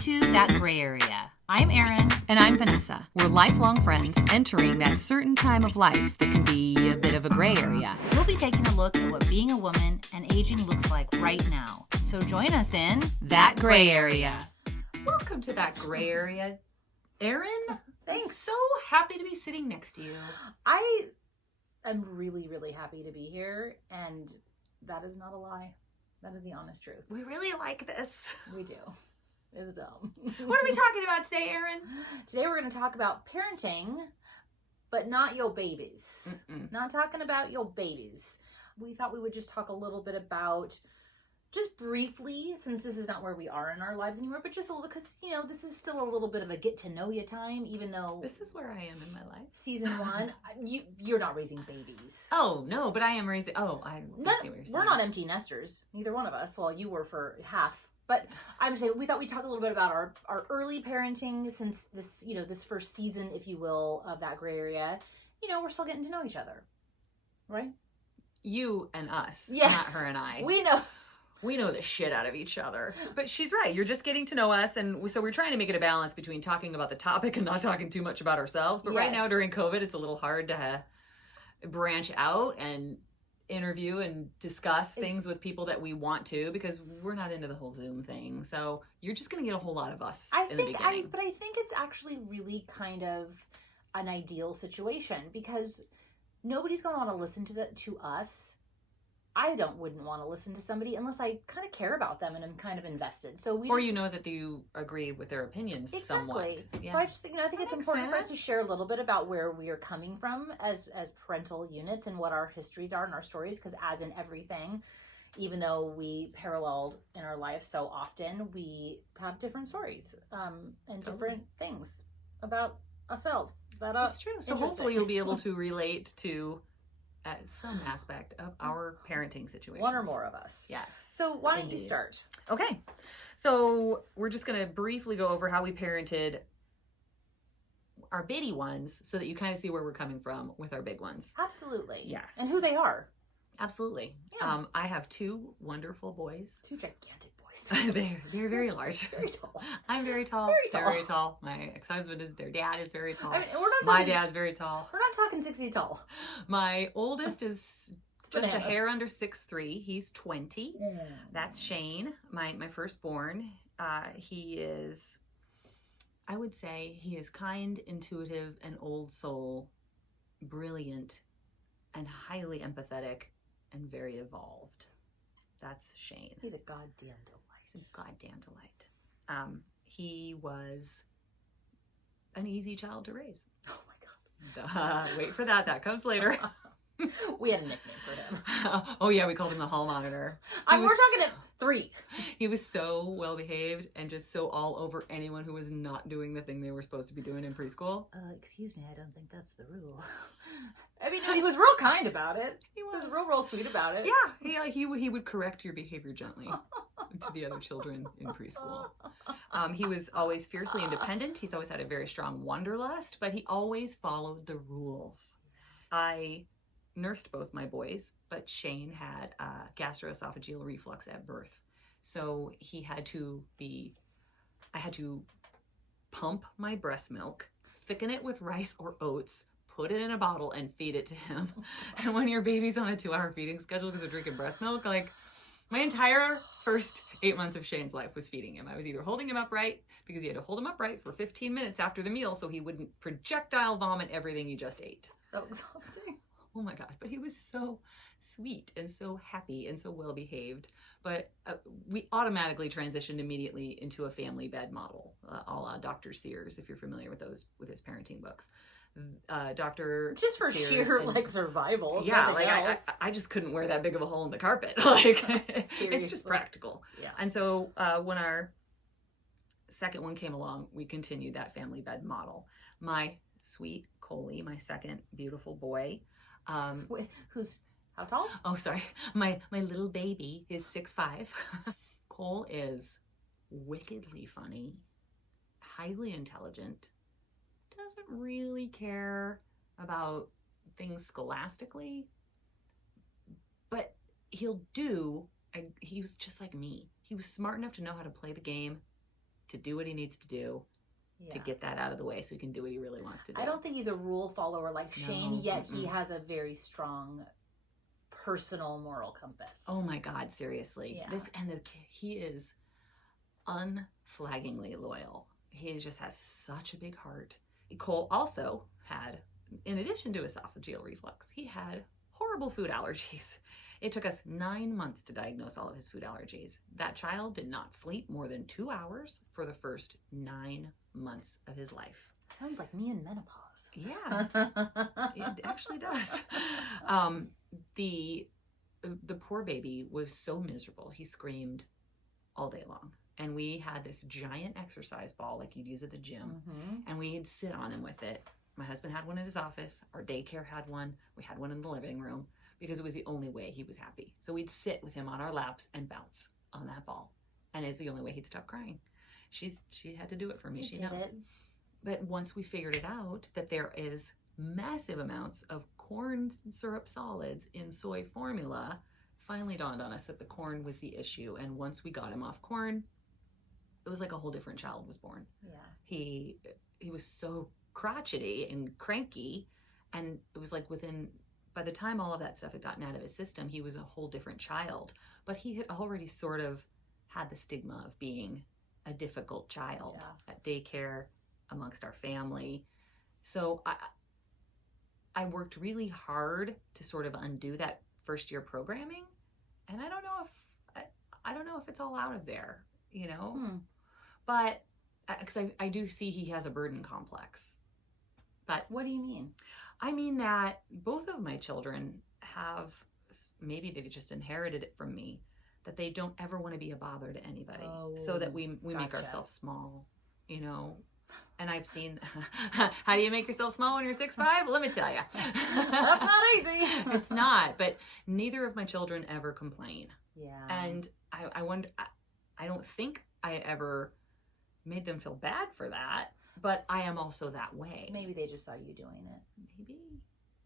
to That Gray Area. I'm Erinn. And I'm Vanessa. We're lifelong friends entering that certain time of life that can be a bit of a gray area. We'll be taking a look at what being a woman and aging looks like right now. So join us in That Gray Area. Welcome to That Gray Area. Erinn, Thanks. I'm so happy to be sitting next to you. I'm really happy to be here, and that is not a lie. That is the honest truth. We really like this. We do. It's dumb. What are we talking about today, Erinn? Today we're going to talk about parenting, but not your babies. Not talking about your babies. We thought we would just talk a little bit about, just briefly, since this is not where we are in our lives anymore, but just a little, because, you know, this is still a little bit of a get to know you time, even though This is where I am in my life. season 1, you're not raising babies. Oh, no, but I am raising... Oh, I see what you're saying. We're not empty nesters. Neither one of us. Well, you were for half. But I'm saying we thought we'd talk a little bit about our early parenting since this, you know, this first season, if you will, of That Gray Area. You know, we're still getting to know each other. Right? You and us, Yes. not her and I. We know. We know the shit out of each other. But she's right. You're just getting to know us. And so we're trying to make it a balance between talking about the topic and not talking too much about ourselves. But right now during COVID, it's a little hard to branch out and interview and discuss things with people that we want to, because we're not into the whole Zoom thing. So you're just going to get a whole lot of us in the beginning. But I think it's actually really kind of an ideal situation, because nobody's going to want to listen to us. I wouldn't want to listen to somebody unless I kind of care about them and I'm kind of invested. So you know that you agree with their opinions somewhat. Yeah. So I just think, I think it's important for us to share a little bit about where we are coming from as parental units and what our histories are and our stories, because as in everything, even though we paralleled in our lives so often, we have different stories and different things about ourselves. That's true. So hopefully you'll be able to relate to some aspect of our parenting situation. One or more of us. Yes. So why don't you start? Okay. So we're just going to briefly go over how we parented our baby ones so that you kind of see where we're coming from with our big ones. Absolutely. Yes. And who they are. Absolutely. Yeah. I have 2 wonderful boys. 2 gigantic boys. They're very large. Very tall. I'm very tall. Very tall. Very tall. My ex-husband their dad is very tall. I mean, we're not My talking, dad's very tall. We're not talking 6 feet tall. My oldest is just Bananas. a hair under 6'3". He's 20. That's Shane, my firstborn. He is, I would say, he is kind, intuitive, and old soul, brilliant, and highly empathetic, and very evolved. That's Shane. He's a goddamn delight. He's a goddamn delight. He was an easy child to raise. Oh my God. Wait for that. That comes later. We had a nickname for him. Oh yeah, we called him the hall monitor. We're talking at 3. He was so well behaved and just so all over anyone who was not doing the thing they were supposed to be doing in preschool. Excuse me, I don't think that's the rule. I mean, he was real kind about it. He was real sweet about it. Yeah, he would correct your behavior gently to the other children in preschool. He was always fiercely independent. He's always had a very strong wanderlust, but he always followed the rules. I nursed both my boys, but Shane had gastroesophageal reflux at birth. So I had to pump my breast milk, thicken it with rice or oats, put it in a bottle, and feed it to him. And when your baby's on a 2-hour feeding schedule because they're drinking breast milk, like, my entire first 8 months of Shane's life was feeding him. I was either holding him upright, because you had to hold him upright for 15 minutes after the meal so he wouldn't projectile vomit everything he just ate. So exhausting. Oh my God, but he was so sweet and so happy and so well behaved. But we automatically transitioned immediately into a family bed model, a la Dr. Sears, if you're familiar with his parenting books. Dr. Just for Sears sheer survival. Yeah, like I just couldn't wear that big of a hole in the carpet. Like, it's just practical. Yeah. And so when our second one came along, we continued that family bed model. My sweet Coley, my second beautiful boy. Wait, how tall? Oh, sorry. My little baby is 6'5". Cole is wickedly funny, highly intelligent, doesn't really care about things scholastically, but he's just like me. He was smart enough to know how to play the game, to do what he needs to do to get that out of the way so he can do what he really wants to do. I don't think he's a rule follower like Shane, yet he has a very strong personal moral compass. Oh my God, seriously. Yeah. He is unflaggingly loyal. He just has such a big heart. Cole also had, in addition to esophageal reflux, he had horrible food allergies. It took us 9 months to diagnose all of his food allergies. That child did not sleep more than 2 hours for the first 9 months of his life. Sounds like me in menopause. Yeah, it actually does. The poor baby was so miserable. He screamed all day long. And we had this giant exercise ball like you'd use at the gym. And we'd sit on him with it. My husband had one in his office. Our daycare had one. We had one in the living room because it was the only way he was happy. So we'd sit with him on our laps and bounce on that ball. And it's the only way he'd stop crying. She had to do it for me. She knows. But once we figured it out that there is massive amounts of corn syrup solids in soy formula, finally dawned on us that the corn was the issue. And once we got him off corn, it was like a whole different child was born. Yeah. He was so crotchety and cranky, and it was like by the time all of that stuff had gotten out of his system, he was a whole different child. But he had already sort of had the stigma of being a difficult child at daycare, amongst our family. So I worked really hard to sort of undo that first year programming, and I don't know if it's all out of there, you know. But because I do see he has a burden complex. But what do you mean? I mean that both of my children have, maybe they've just inherited it from me, that they don't ever want to be a bother to anybody. So that we make ourselves small, you know. And I've seen, how do you make yourself small when you're 6'5"? Let me tell you. That's not easy. It's not, but neither of my children ever complain. Yeah. And I wonder, I don't think I ever made them feel bad for that, but I am also that way. Maybe they just saw you doing it.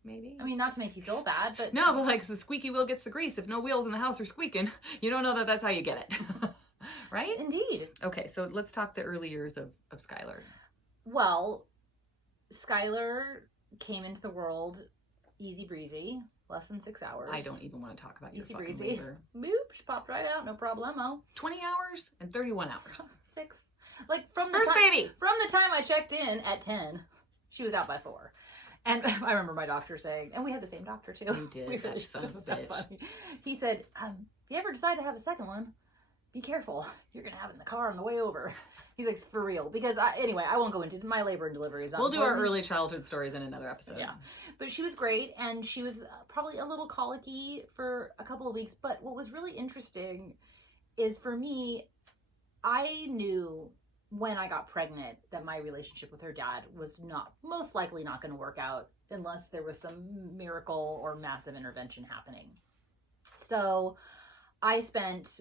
Maybe. I mean, not to make you feel bad, but... No, but like the squeaky wheel gets the grease. If no wheels in the house are squeaking, you don't know that that's how you get it. Right? Indeed. Okay, so let's talk the early years of Skylar. Well, Skylar came into the world easy breezy, less than 6 hours. I don't even want to talk about your easy fucking breezy. labor. Boop, she popped right out, no problemo. 20 hours and 31 hours. 6. Like from the First baby. From the time I checked in at 10, she was out by 4. And I remember my doctor saying, and we had the same doctor too. We did. We really Son of a so bitch. funny. He said, if you ever decide to have a second one, be careful. You're going to have it in the car on the way over. He's like, for real. Because anyway, I won't go into my labor and delivery. We'll do our early childhood stories in another episode. Yeah. But she was great. And she was probably a little colicky for a couple of weeks. But what was really interesting is for me, I knew when I got pregnant that my relationship with her dad was most likely not going to work out unless there was some miracle or massive intervention happening. So I spent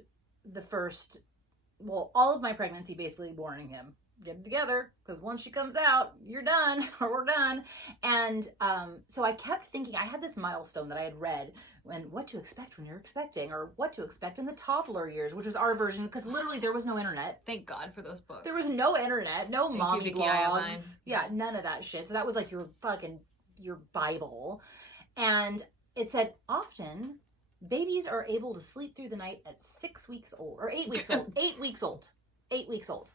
all of my pregnancy basically warning him, get it together, because once she comes out, you're done, or we're done. And so I kept thinking, I had this milestone that I had read, and what to expect when you're expecting, or what to expect in the toddler years, which was our version, because literally there was no internet. Thank God for those books. There was no internet, no mommy Vicky blogs. Yeah, none of that shit. So that was like your Bible. And it said, often babies are able to sleep through the night at 6 weeks old, or 8 weeks old. 8 weeks old. 8 weeks old.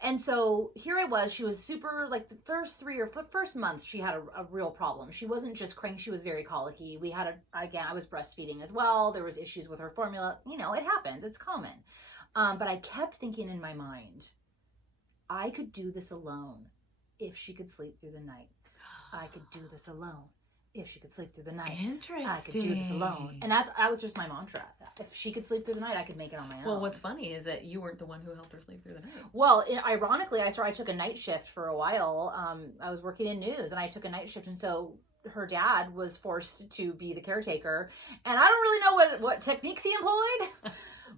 And so here I was, she was super, like the first month, she had a real problem. She wasn't just cranky, she was very colicky. I was breastfeeding as well. There was issues with her formula. You know, it happens, it's common. But I kept thinking in my mind, I could do this alone if she could sleep through the night. I could do this alone if she could sleep through the night. Interesting. I could do this alone. And that was just my mantra. If she could sleep through the night, I could make it on my own. Well, what's funny is that you weren't the one who helped her sleep through the night. Well, ironically, I took a night shift for a while. I was working in news, and I took a night shift, and so her dad was forced to be the caretaker. And I don't really know what techniques he employed,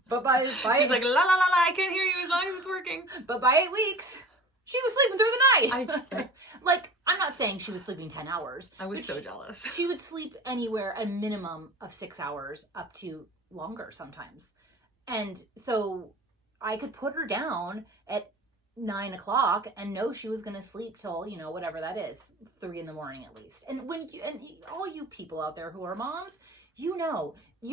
but by he's like, la la la la, I can't hear you as long as it's working. But by 8 weeks, she was sleeping through the night. Like, I'm not saying she was sleeping 10 hours. I was so jealous. She would sleep anywhere a minimum of 6 hours up to longer sometimes. And so I could put her down at 9 o'clock and know she was going to sleep till, whatever that is, 3 in the morning at least. And all you people out there who are moms, you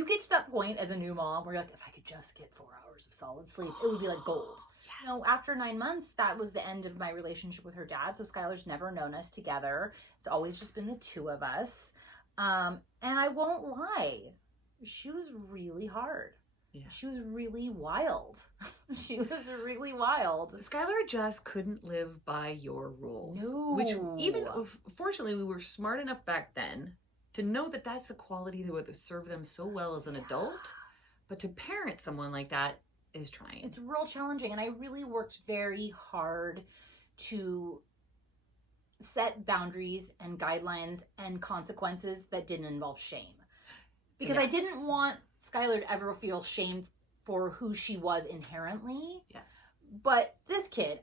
get to that point as a new mom where you're like, if I could just get 4 hours of solid sleep, it would be like gold. After 9 months, that was the end of my relationship with her dad. So Skylar's never known us together. It's always just been the two of us. And I won't lie, she was really hard. Yeah. She was really wild. She was really wild. Skylar just couldn't live by your rules. No. Which fortunately, we were smart enough back then to know that that's a quality that would serve them so well as an adult. But to parent someone like that is trying. It's real challenging. And I really worked very hard to set boundaries and guidelines and consequences that didn't involve shame. Because I didn't want Skylar to ever feel shamed for who she was inherently. Yes. But this kid,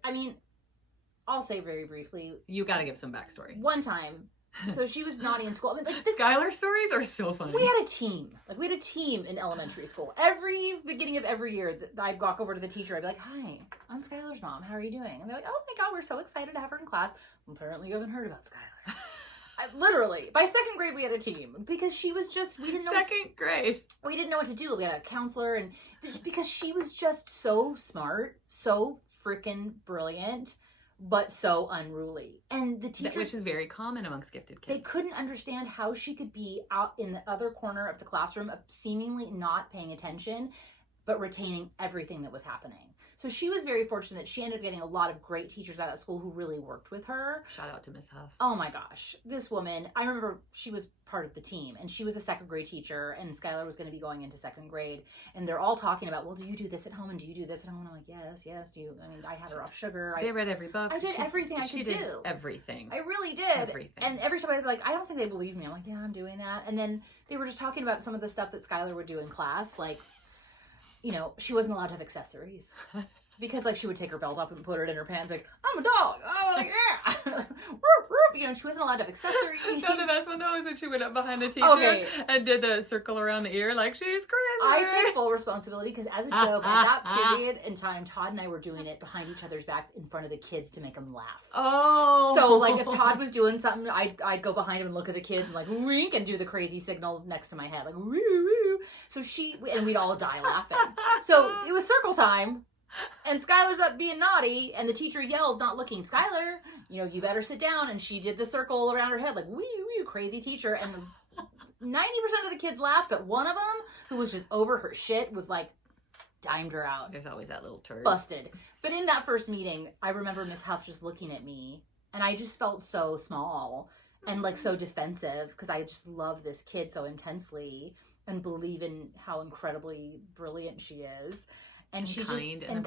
I'll say very briefly. You got to give some backstory. One time, so she was naughty in school. This Skylar stories are so funny. We had a team. We had a team in elementary school. Every beginning of every year, I'd walk over to the teacher. I'd be like, "Hi, I'm Skylar's mom. How are you doing?" And they're like, "Oh my God, we're so excited to have her in class." Apparently, you haven't heard about Skylar. Literally, by second grade, we had a team because she was just, we didn't know. Second grade. We didn't know what to do. We had a counselor, and because she was just so smart, so freaking brilliant, but so unruly. And the teachers, which is very common amongst gifted kids. They couldn't understand how she could be out in the other corner of the classroom, seemingly not paying attention, but retaining everything that was happening. So she was very fortunate. She ended up getting a lot of great teachers out at school who really worked with her. Shout out to Miss Huff. Oh my gosh. This woman, I remember she was part of the team, and she was a second grade teacher, and Skylar was going to be going into second grade. And they're all talking about, well, do you do this at home? And do you do this at home? And I'm like, yes. Do you? I had her off sugar. They read every book. I did everything I could do. She did everything. I really did. Everything. And every time I'd be like, I don't think they believe me. I'm like, yeah, I'm doing that. And then they were just talking about some of the stuff that Skylar would do in class. Like, she wasn't allowed to have accessories. Because she would take her belt up and put it in her pants, like, I'm a dog. Oh yeah. She wasn't allowed to have accessories. No, the best one though is when she went up behind the teacher and did the circle around the ear like she's crazy. I take full responsibility because as a joke, at that period in time, Todd and I were doing it behind each other's backs in front of the kids to make them laugh. Oh. So if Todd was doing something, I'd go behind him and look at the kids and wink and do the crazy signal next to my head, like woo woo. So and we'd all die laughing. So it was circle time. And Skylar's up being naughty, and the teacher yells, not looking, Skylar, you better sit down. And she did the circle around her head, like, wee, crazy teacher. And 90% of the kids laughed, but one of them, who was just over her shit, was dimed her out. There's always that little turd. Busted. But in that first meeting, I remember Miss Huff just looking at me, and I just felt so small and so defensive because I just love this kid so intensely and believe in how incredibly brilliant she is. And she kind and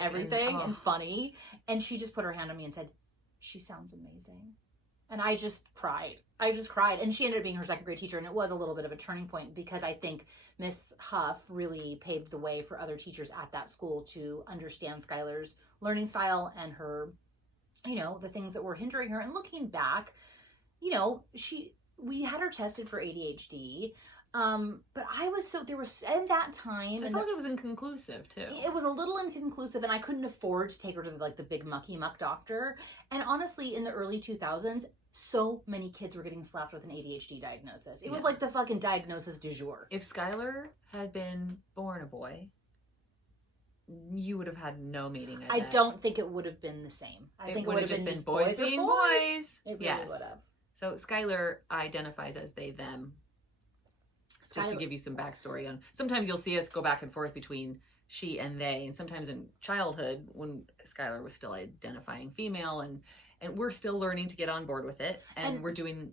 everything and funny. And she just put her hand on me and said, she sounds amazing. And I just cried. And she ended up being her second grade teacher. And it was a little bit of a turning point because I think Miss Huff really paved the way for other teachers at that school to understand Skylar's learning style and her, the things that were hindering her. And looking back, we had her tested for ADHD. But there was at that time, I felt like it was inconclusive too. It was a little inconclusive, and I couldn't afford to take her to the big mucky muck doctor. And honestly, in the early 2000s, so many kids were getting slapped with an ADHD diagnosis. It was like the fucking diagnosis du jour. If Skylar had been born a boy, you would have had no meeting. I don't think it would have been the same. I think it would have just been boys being boys. It really would have. So Skylar identifies as they, them. Just to give you some backstory on, sometimes you'll see us go back and forth between she and they, and sometimes in childhood when Skylar was still identifying female, and we're still learning to get on board with it, and we're doing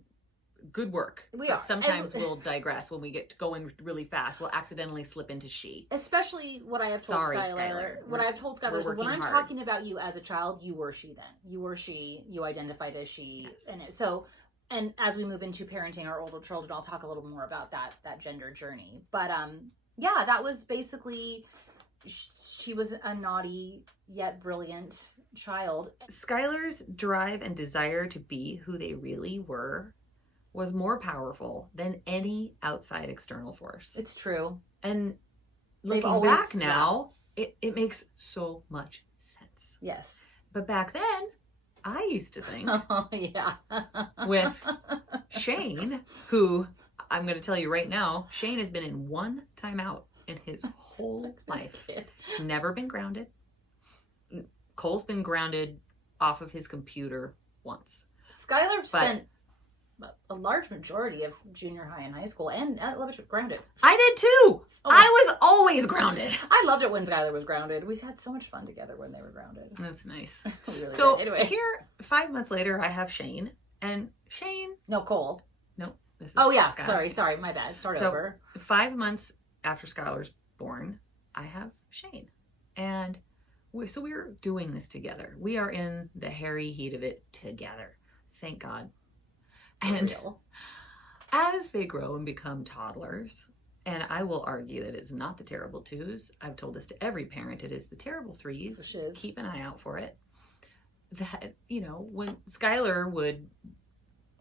good work. We are. Sometimes we'll digress when we get going really fast. We'll accidentally slip into she. Especially what I have told Skylar. What I've told Skylar is when I'm talking about you as a child, you were she then. You were she. You identified as she. Yes. And as we move into parenting our older children, I'll talk a little more about that gender journey. But that was basically, she was a naughty yet brilliant child. Skylar's drive and desire to be who they really were was more powerful than any outside external force. It's true. And looking back now, it makes so much sense. Yes. But back then, I used to think Oh, yeah. with Shane, who I'm going to tell you right now, Shane has been in one timeout in his whole life. Kid. Never been grounded. Cole's been grounded off of his computer once. Skylar spent a large majority of junior high and high school and elementary grounded. I did too. So I was always grounded. I loved it when Skylar was grounded. We had so much fun together when they were grounded. That's nice. We really So did. Anyway. here, 5 months later, I have Shane. And Shane... No, Cole. No. This is Oh, yeah. Skylar. Sorry. My bad. Start So, over. 5 months after Skylar's born, I have Shane. And so we're doing this together. We are in the hairy heat of it together. Thank God. And Real. as they grow and become toddlers, and I will argue that it's not the terrible twos. I've told this to every parent. It is the terrible threes. Which is. Keep an eye out for it. That, when Skylar would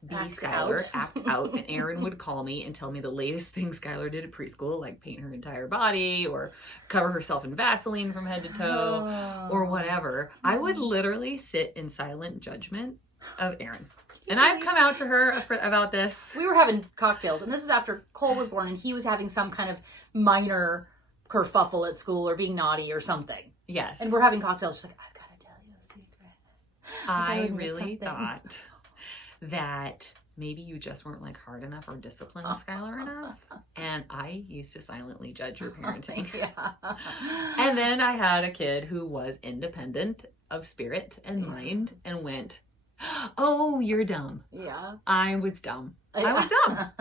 be Act Skylar, out. act out, and Erinn would call me and tell me the latest thing Skylar did at preschool, like paint her entire body or cover herself in Vaseline from head to toe or whatever, I would literally sit in silent judgment of Erinn. And I've come out to her about this. We were having cocktails, and this is after Cole was born, and he was having some kind of minor kerfuffle at school or being naughty or something. Yes. And we're having cocktails. She's like, I've got to tell you a secret. I gotta admit really something. thought that maybe you just weren't like hard enough or disciplined Skylar enough. And I used to silently judge your parenting. Yeah. And then I had a kid who was independent of spirit and mind and went, oh, you're dumb. Yeah. I was dumb. I was dumb.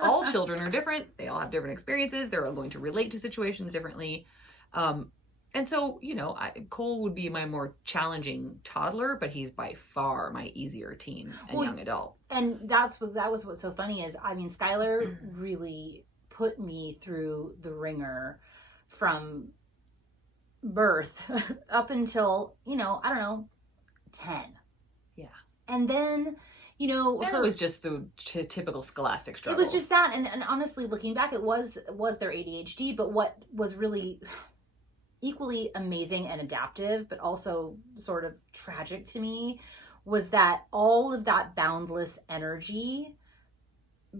All children are different. They all have different experiences. They're all going to relate to situations differently. And so, Cole would be my more challenging toddler, but he's by far my easier teen and young adult. And that was what's so funny is, Skylar really put me through the ringer from birth up until, 10. Yeah. And then, Then it was just the typical scholastic struggle. It was just that. And honestly, looking back, it was their ADHD, but what was really equally amazing and adaptive, but also sort of tragic to me, was that all of that boundless energy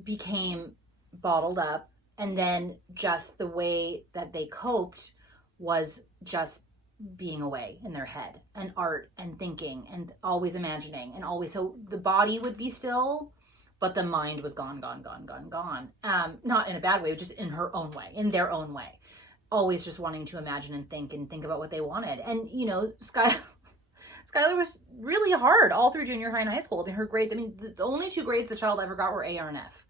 became bottled up, and then just the way that they coped was just being away in their head, and art and thinking and always imagining and always, so the body would be still, but the mind was gone. Not in a bad way, just in her own way, in their own way. Always just wanting to imagine and think about what they wanted. And, Skylar was really hard all through junior high and high school. Her grades, the only 2 grades the child ever got were A, R, and F.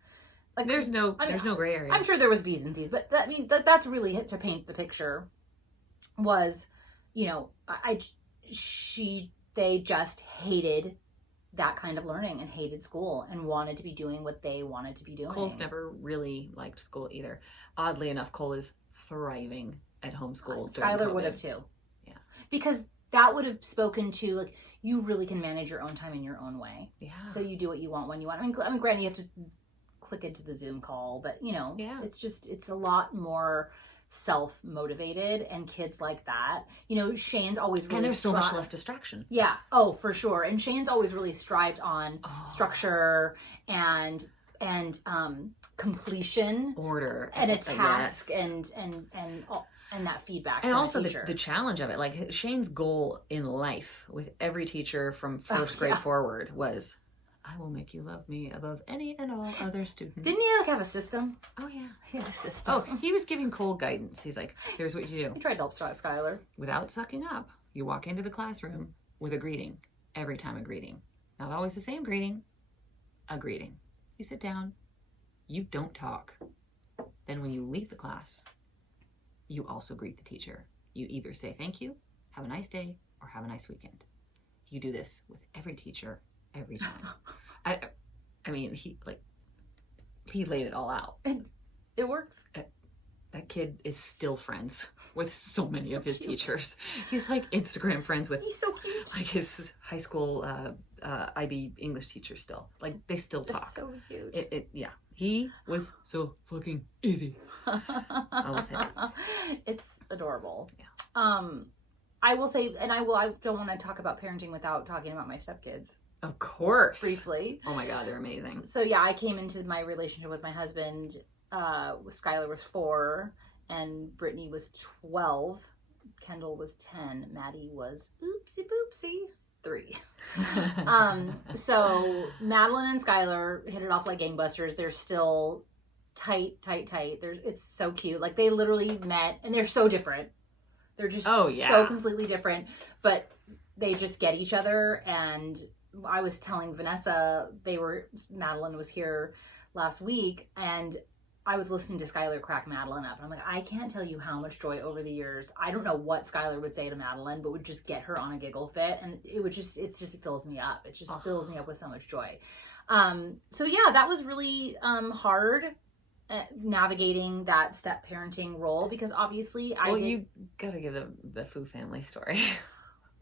Like, there's no gray area. I'm sure there was B's and C's, but that's really to paint the picture was, they just hated that kind of learning and hated school and wanted to be doing what they wanted to be doing. Cole's never really liked school either. Oddly enough, Cole is thriving at homeschool. Skylar would have too. Yeah. Because that would have spoken to, like, you really can manage your own time in your own way. Yeah. So you do what you want when you want. Granted, you have to click into the Zoom call, but, Yeah. it's a lot more self-motivated, and kids like that, Shane's always really, and there's so much less distraction. Yeah. Oh, for sure. And Shane's always really strived on structure and completion, order, and a task, yes. and that feedback, and from also the teacher. the challenge of it. Like, Shane's goal in life with every teacher from first grade forward was, I will make you love me above any and all other students. Didn't he have a system? Oh, yeah. He had a system. Oh, he was giving Cole guidance. He's like, here's what you do. He tried to help Skylar. Without sucking up, you walk into the classroom with a greeting. Every time a greeting. Not always the same greeting. A greeting. You sit down. You don't talk. Then when you leave the class, you also greet the teacher. You either say thank you, have a nice day, or have a nice weekend. You do this with every teacher, every time. He laid it all out. And it works. That kid is still friends with so many So of his cute. teachers. He's like Instagram friends with He's so cute. like his high school IB English teacher still. Like, they still talk. That's so cute. Yeah. He was so fucking easy. I'll say that. It's adorable. Yeah. I will say, and I don't want to talk about parenting without talking about my stepkids. Of course. Briefly. Oh my God, they're amazing. So yeah, I came into my relationship with my husband, Skylar was 4 and Brittany was 12. Kendall was 10. Maddie was oopsie boopsie 3. So Madeline and Skylar hit it off like gangbusters. They're still tight. It's so cute. Like they literally met, and they're so different. They're just so completely different, but they just get each other. And I was telling Vanessa, Madeline was here last week, and I was listening to Skylar crack Madeline up. And I'm like, I can't tell you how much joy over the years. I don't know what Skylar would say to Madeline, but would just get her on a giggle fit. And it fills me up. It just fills me up with so much joy. So yeah, that was really hard navigating that step parenting role, because obviously you gotta give the Fu family story.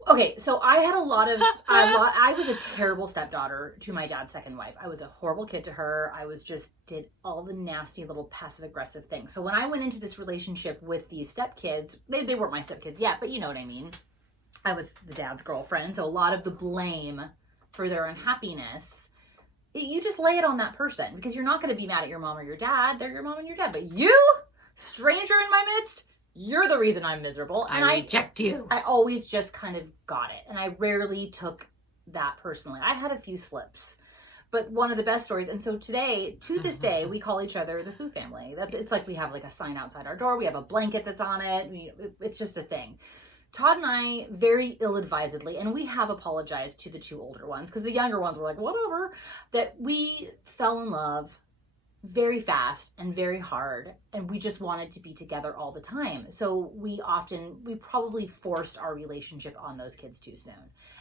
Okay, so I had I was a terrible stepdaughter to my dad's second wife. I was a horrible kid to her. I did all the nasty little passive aggressive things. So when I went into this relationship with these stepkids, they weren't my stepkids yet, but you know what I mean. I was the dad's girlfriend, so a lot of the blame for their unhappiness, you just lay it on that person, because you're not going to be mad at your mom or your dad. They're your mom and your dad. But you, stranger in my midst, you're the reason I'm miserable. And I reject you. I always just kind of got it. And I rarely took that personally. I had a few slips. But one of the best stories, and so today, to this day, we call each other the Fu family. It's like we have like a sign outside our door. We have a blanket that's on it. It's just a thing. Todd and I, very ill-advisedly, and we have apologized to the 2 older ones, because the younger ones were like, whatever, that we fell in love very fast and very hard, and we just wanted to be together all the time. So we probably forced our relationship on those kids too soon.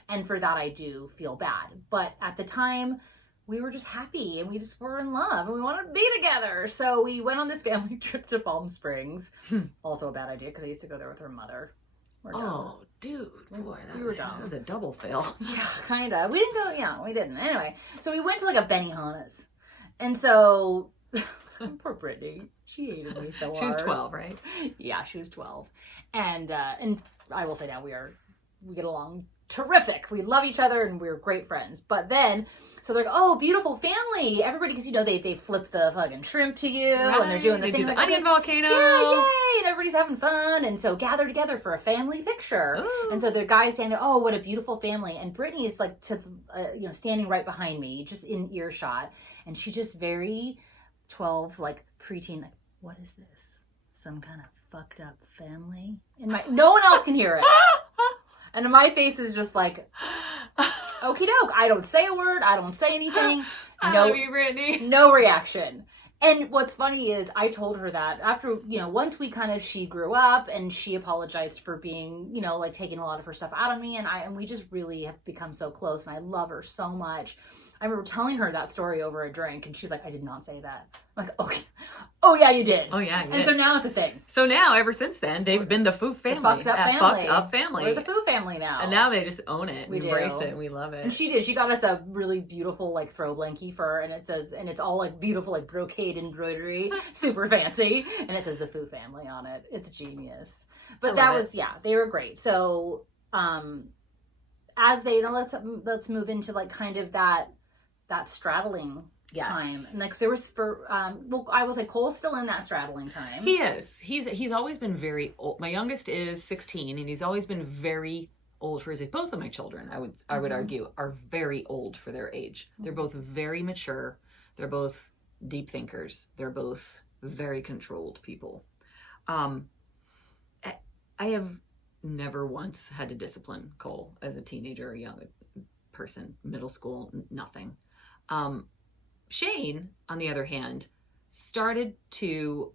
And for that, I do feel bad. But at the time, we were just happy, and we just were in love, and we wanted to be together. So we went on this family trip to Palm Springs. Also a bad idea, because I used to go there with her mother. Oh, dude. Boy, we were dumb. That was a double fail. Yeah, kind of. We didn't go, yeah, we didn't. Anyway, so we went to like a Benihana's. And so, poor Brittany, she hated me so hard. She was 12, right? Yeah, she was 12. And I will say now we get along terrific. We love each other and we're great friends. But then, so they're like, oh, beautiful family. Everybody, because they flip the fucking shrimp to you, right. And they're doing the thing like onion volcano. Yeah, yay! And everybody's having fun. And so gather together for a family picture. Ooh. And so the guy's saying, oh, what a beautiful family. And Brittany's like standing right behind me, just in earshot. And she just very 12, like preteen, like, what is this? Some kind of fucked up family? And no one else can hear it. And my face is just like, okie doke. I don't say a word. I don't say anything. I love you, Brittany. No reaction. And what's funny is I told her that after, once she grew up and she apologized for being, like taking a lot of her stuff out on me. And we just really have become so close, and I love her so much. I remember telling her that story over a drink, and she's like, I did not say that. I'm like, okay. Oh, yeah, you did. Oh, yeah, you did. So now it's a thing. So now, ever since then, they've been the Fu family. The fucked up family. We're the Fu family now. And now they just own it. We embrace it, and we love it. And she did. She got us a really beautiful, like, throw blankie for her, and it's all, like, beautiful, like, brocade embroidery, super fancy, and it says the Fu family on it. It's genius. But they were great. So, as let's move into, like, kind of that straddling time. And like there was I was like, Cole's still in that straddling time. He is. He's always been very old. My youngest is 16, and he's always been very old for his age. Both of my children, I would argue, are very old for their age. They're both very mature. They're both deep thinkers. They're both very controlled people. I have never once had to discipline Cole as a teenager or young person, middle school, nothing. Shane, on the other hand, started to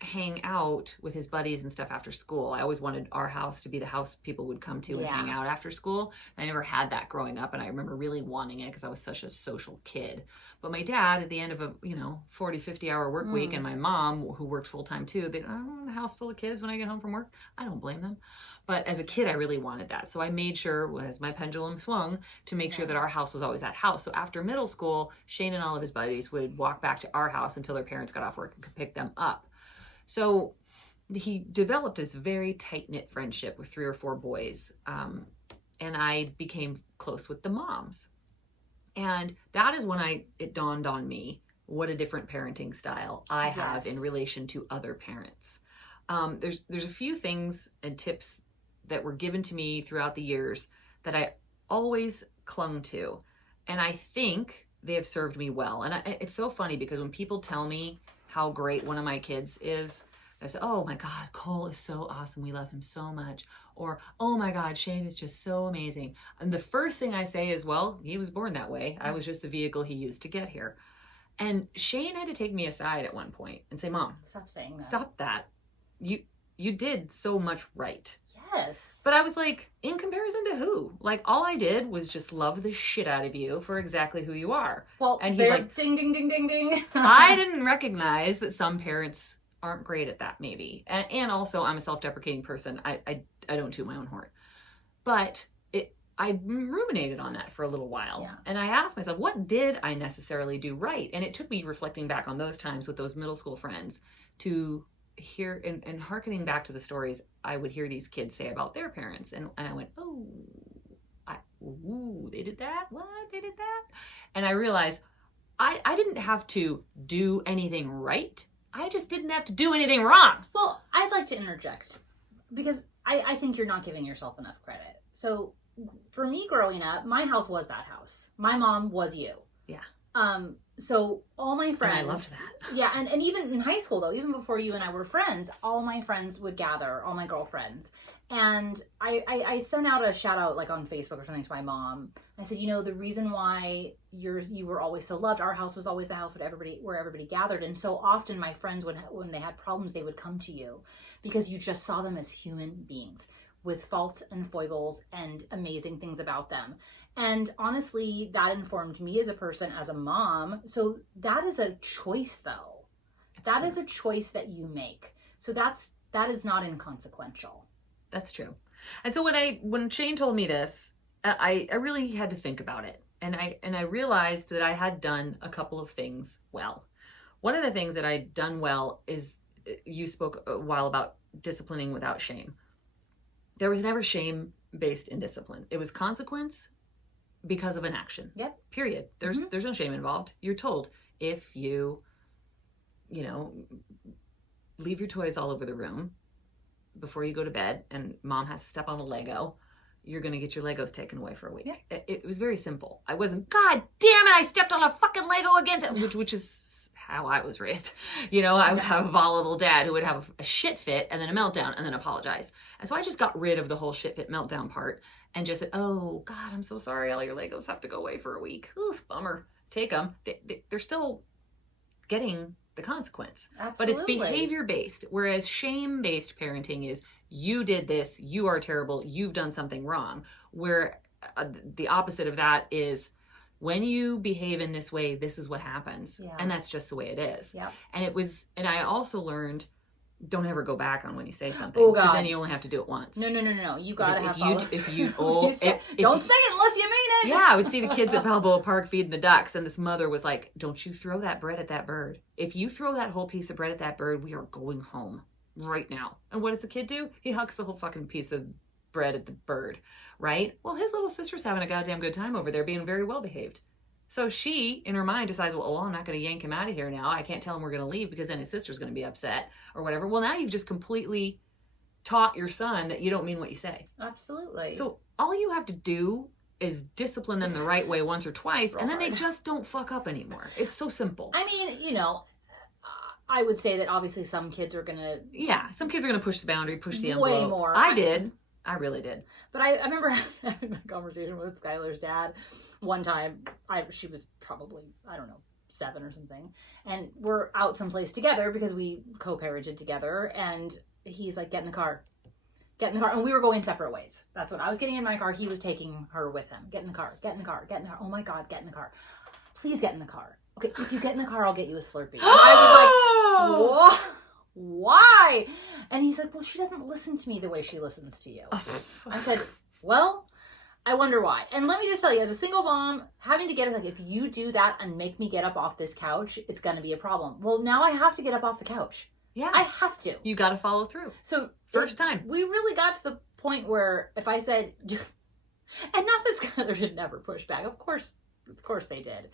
hang out with his buddies and stuff after school. I always wanted our house to be the house people would come to and hang out after school. I never had that growing up, and I remember really wanting it because I was such a social kid. But my dad, at the end of a 40, 50-hour work week, and my mom, who worked full-time too, they a house full of kids when I get home from work. I don't blame them. But as a kid, I really wanted that. So I made sure, as my pendulum swung, to make sure that our house was always that house. So after middle school, Shane and all of his buddies would walk back to our house until their parents got off work and could pick them up. So he developed this very tight-knit friendship with 3 or 4 boys. And I became close with the moms. And that is when it dawned on me what a different parenting style I have in relation to other parents. There's a few things and tips that were given to me throughout the years that I always clung to. And I think they have served me well. And it's so funny because when people tell me how great one of my kids is, I say, oh my God, Cole is so awesome. We love him so much. Or, oh my God, Shane is just so amazing. And the first thing I say is, well, he was born that way. I was just the vehicle he used to get here. And Shane had to take me aside at one point and say, Mom, Stop saying that. Stop that. You did so much right. Yes. But I was like, in comparison to who? Like, all I did was just love the shit out of you for exactly who you are. Well, and he's like, ding, ding, ding, ding, ding. I didn't recognize that some parents aren't great at that, maybe. And also, I'm a self-deprecating person. I don't toot my own horn. But I ruminated on that for a little while. Yeah. And I asked myself, what did I necessarily do right? And it took me reflecting back on those times with those middle school friends to hear and hearkening back to the stories I would hear these kids say about their parents. And I went, they did that? What? They did that? And I realized I didn't have to do anything right. I just didn't have to do anything wrong. Well, I'd like to interject because I think you're not giving yourself enough credit. So for me growing up, my house was that house. My mom was you. Yeah. So all my friends, and I loved that. Yeah, and even in high school though, even before you and I were friends, all my friends would gather, all my girlfriends, and I sent out a shout out like on Facebook or something to my mom. I said, the reason why you were always so loved, our house was always the house where everybody gathered, and so often my friends when they had problems, they would come to you because you just saw them as human beings with faults and foibles and amazing things about them. And honestly, that informed me as a person, as a mom. So that is a choice though. That is a choice that you make. So that is not inconsequential. That's true. And so when Shane told me this, I really had to think about it. And I realized that I had done a couple of things well. One of the things that I'd done well is, you spoke a while about disciplining without shame. There was never shame based in discipline. It was consequence because of an action. Yep. Period. There's no shame involved. You're told if you leave your toys all over the room before you go to bed and mom has to step on a Lego, you're going to get your Legos taken away for a week. Yeah. It was very simple. I wasn't, God damn it, I stepped on a fucking Lego again, which is how I was raised. I would have a volatile dad who would have a shit fit and then a meltdown and then apologize. And so I just got rid of the whole shit fit meltdown part and just said, oh God, I'm so sorry. All your Legos have to go away for a week. Oof, bummer. Take them. They're still getting the consequence. Absolutely. But it's behavior based. Whereas shame based parenting is, you did this, you are terrible, you've done something wrong. Where the opposite of that is, when you behave in this way, this is what happens. Yeah. And that's just the way it is. Yep. And I also learned, don't ever go back on when you say something. Oh God. Because then you only have to do it once. No. You gotta have don't say it unless you mean it. Yeah, I would see the kids at Balboa Park feeding the ducks, and this mother was like, don't you throw that bread at that bird. If you throw that whole piece of bread at that bird, we are going home right now. And what does the kid do? He hucks the whole fucking piece of bread at the bird, right? Well, his little sister's having a goddamn good time over there, being very well behaved. So she, in her mind, decides, well, I'm not going to yank him out of here now. I can't tell him we're going to leave because then his sister's going to be upset or whatever. Well, now you've just completely taught your son that you don't mean what you say. Absolutely. So all you have to do is discipline them the right way once or twice, and then they just don't fuck up anymore. It's so simple. I mean, I would say that obviously some kids are going to... Yeah, some kids are going to push the boundary, push the envelope. Way more. I did. I really did. But I remember having a conversation with Skylar's dad one time. She was probably, 7 or something. And we're out someplace together because we co-parented together. And he's like, get in the car. Get in the car. And we were going separate ways. That's what I was getting in my car. He was taking her with him. Get in the car. Get in the car. Get in the car. Oh my God, get in the car. Please get in the car. Okay, if you get in the car, I'll get you a Slurpee. And I was like, what? Why? And he said, well, she doesn't listen to me the way she listens to you. I said, well, I wonder why. And let me just tell you, as a single mom, having to get up, like, if you do that and make me get up off this couch, it's going to be a problem. Well, now I have to get up off the couch. Yeah. I have to. You got to follow through. So First time. We really got to the point where if I said, and not that Skylar did never push back. Of course they did.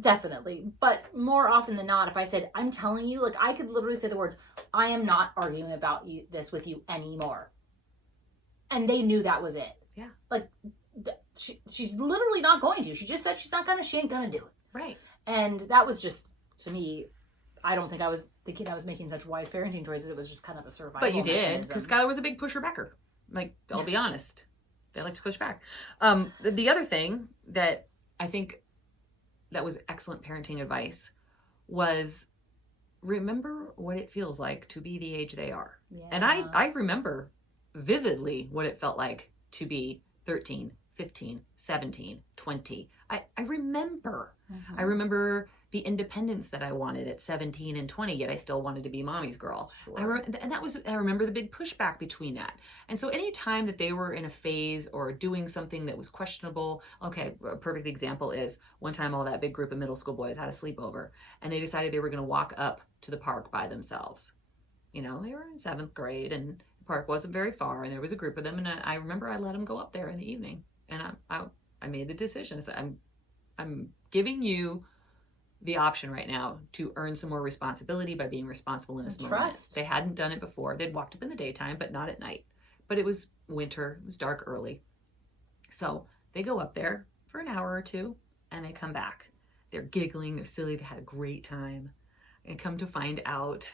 Definitely. But more often than not, if I said, I'm telling you, like I could literally say the words, I am not arguing about this with you anymore. And they knew that was it. Yeah. Like she's literally not going to. She just said she ain't gonna do it. Right. And that was just, to me, I don't think I was thinking I was making such wise parenting choices. It was just kind of a survival But you did, mechanism. because Skylar was a big pusher backer. Like, I'll be honest. They like to push back. The other thing that I think that was excellent parenting advice was remember what it feels like to be the age they are. Yeah. And I remember vividly what it felt like to be 13, 15, 17, 20. I remember. Mhm. I remember the independence that I wanted at 17 and 20, yet I still wanted to be mommy's girl. Sure. I remember the big pushback between that. And so any time that they were in a phase or doing something that was questionable, okay, a perfect example is one time all that big group of middle school boys had a sleepover and they decided they were going to walk up to the park by themselves. You know, they were in 7th grade and the park wasn't very far and there was a group of them. And I remember I let them go up there in the evening and I made the decision. So I'm giving you the option right now to earn some more responsibility by being responsible in this moment. Trust. They hadn't done it before. They'd walked up in the daytime, but not at night. But it was winter. It was dark early. So they go up there for an hour or two and they come back. They're giggling. They're silly. They had a great time. And come to find out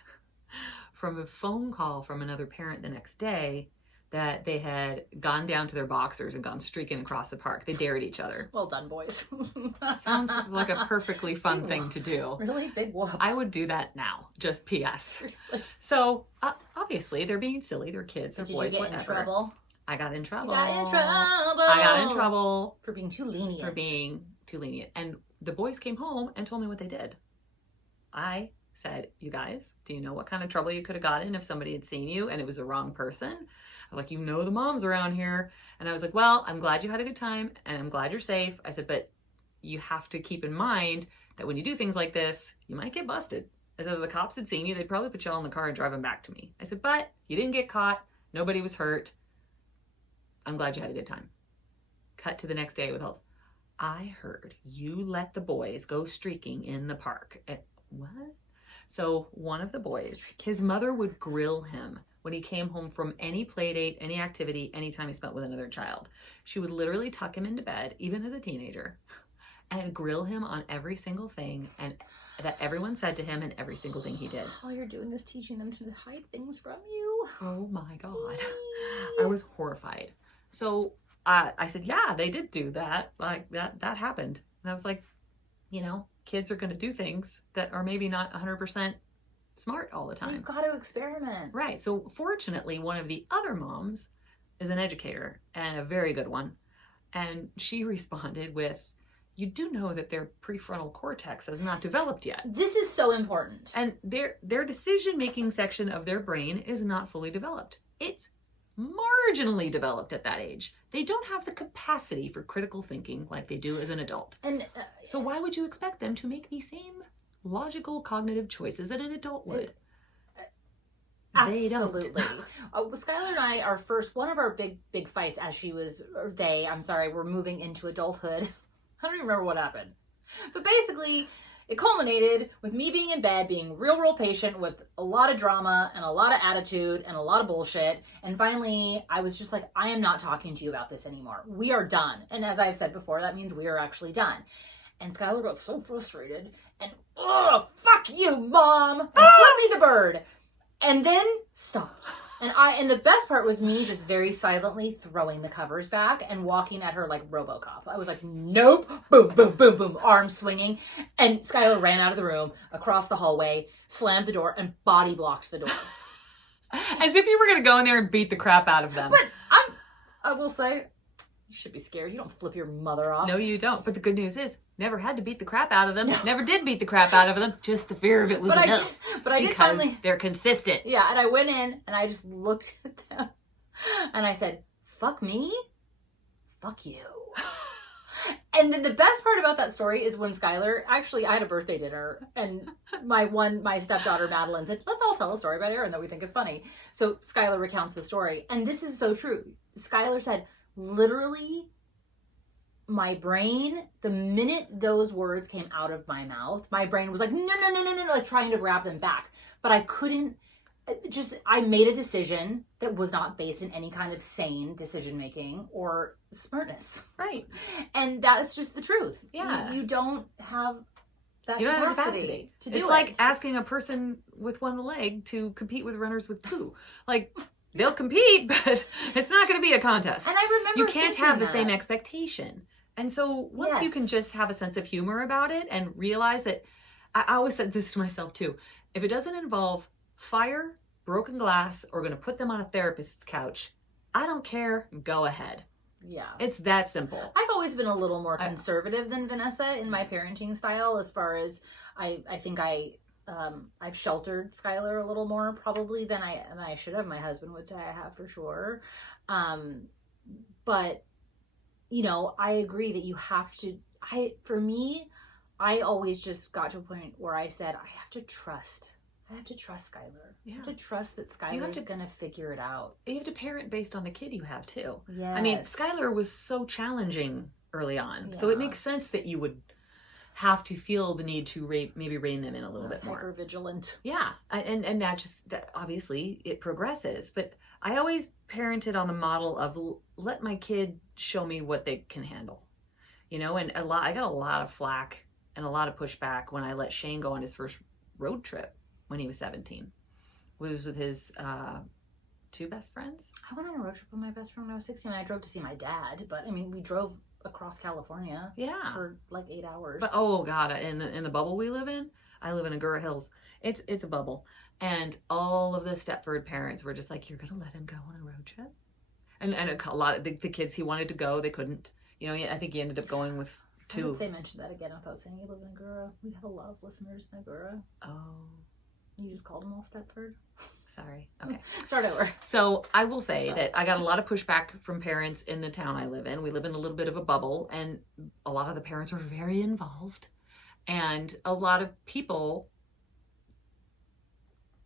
from a phone call from another parent the next day that they had gone down to their boxers and gone streaking across the park. They dared each other. Well done, boys. Sounds like a perfectly fun thing to do. Really big whoop. I would do that now, just PS. Seriously. So, obviously, they're being silly. They're kids. They're Did boys, you get whatever. in trouble? I got in trouble. You got in trouble. I got in trouble For being too lenient. for being too lenient. And the boys came home and told me what they did. I said, you guys, do you know what kind of trouble you could have gotten if somebody had seen you and it was the wrong person? Like, you know the moms around here. And I was like, well, I'm glad you had a good time and I'm glad you're safe. I said, but you have to keep in mind that when you do things like this, you might get busted. I said, if the cops had seen you, they'd probably put you all in the car and drive them back to me. I said, but you didn't get caught. Nobody was hurt. I'm glad you had a good time. Cut to the next day with all, I heard you let the boys go streaking in the park. What? So one of the boys, his mother would grill him when he came home from any play date, any activity, any time he spent with another child. She would literally tuck him into bed, even as a teenager, and grill him on every single thing and that everyone said to him and every single thing he did. All you're doing is teaching them to hide things from you. Oh my God. I was horrified. So I said, yeah, they did do that. Like that happened. And I was like, you know, kids are going to do things that are maybe not 100% smart all the time. You've got to experiment. Right. So fortunately, one of the other moms is an educator and a very good one. And she responded with, you do know that their prefrontal cortex has not developed yet. This is so important. And their decision-making section of their brain is not fully developed. It's marginally developed at that age. They don't have the capacity for critical thinking like they do as an adult. And so why would you expect them to make the same logical cognitive choices that an adult would? Absolutely. Skylar and I, one of our big fights as we're moving into adulthood. I don't even remember what happened. But basically, it culminated with me being in bed, being real patient with a lot of drama and a lot of attitude and a lot of bullshit. And finally, I was just like, I am not talking to you about this anymore. We are done. And as I've said before, that means we are actually done. And Skylar got so frustrated and, oh, fuck you, Mom! And flip me the bird. And then stopped. And the best part was me just very silently throwing the covers back and walking at her like RoboCop. I was like, nope, boom, boom, boom, boom, arms swinging. And Skylar ran out of the room, across the hallway, slammed the door, and body blocked the door. As if you were going to go in there and beat the crap out of them. But I will say, you should be scared. You don't flip your mother off. No, you don't. But the good news is, never had to beat the crap out of them. No. Never did beat the crap out of them. Just the fear of it was enough. I did finally. They're consistent. Yeah, and I went in and I just looked at them and I said, fuck me, fuck you. And then the best part about that story is when Skylar, actually, I had a birthday dinner, and my stepdaughter Madeline said, let's all tell a story about Erinn that we think is funny. So Skylar recounts the story, and this is so true. Skylar said, literally, my brain, the minute those words came out of my mouth, my brain was like, no, like trying to grab them back. But I couldn't, I made a decision that was not based in any kind of sane decision-making or smartness. Right. And that's just the truth. Yeah. You don't have that You don't have capacity to do it. It's like asking a person with one leg to compete with runners with two. Like, they'll compete, but it's not going to be a contest. And I remember you can't have the that. same expectation. And so once you can just have a sense of humor about it and realize that, I always said this to myself too, if it doesn't involve fire, broken glass, or going to put them on a therapist's couch, I don't care, go ahead. Yeah. It's that simple. I've always been a little more conservative than Vanessa in my parenting style, as far as I think I've sheltered Skylar a little more probably than I should have. My husband would say I have for sure. But you know, I agree that you have to, for me, I always just got to a point where I said, I have to trust Skylar. Yeah. I have to trust that Skylar's going to figure it out. You have to parent based on the kid you have too. Yes. I mean, Skylar was so challenging early on. Yeah. So it makes sense that you would have to feel the need to maybe rein them in a little bit more. Hyper vigilant. Yeah. And that obviously it progresses. But I always parented on the model of let my kid show me what they can handle. You know, and I got a lot of flack and a lot of pushback when I let Shane go on his first road trip when he was 17. He was with his two best friends. I went on a road trip with my best friend when I was 16. I drove to see my dad, but I mean, we drove across California. Yeah. For like 8 hours. But oh god, in the bubble we live in, I live in Agoura Hills. It's a bubble, and all of the Stepford parents were just like, "You're gonna let him go on a road trip?" And a lot of the kids he wanted to go, they couldn't. You know, I think he ended up going with two. I would say mention that again without saying you live in Agoura. We have a lot of listeners in Agoura. Oh, you just called them all Stepford. Sorry. Okay. Start over. So I will say that I got a lot of pushback from parents in the town I live in. We live in a little bit of a bubble, and a lot of the parents were very involved. And a lot of people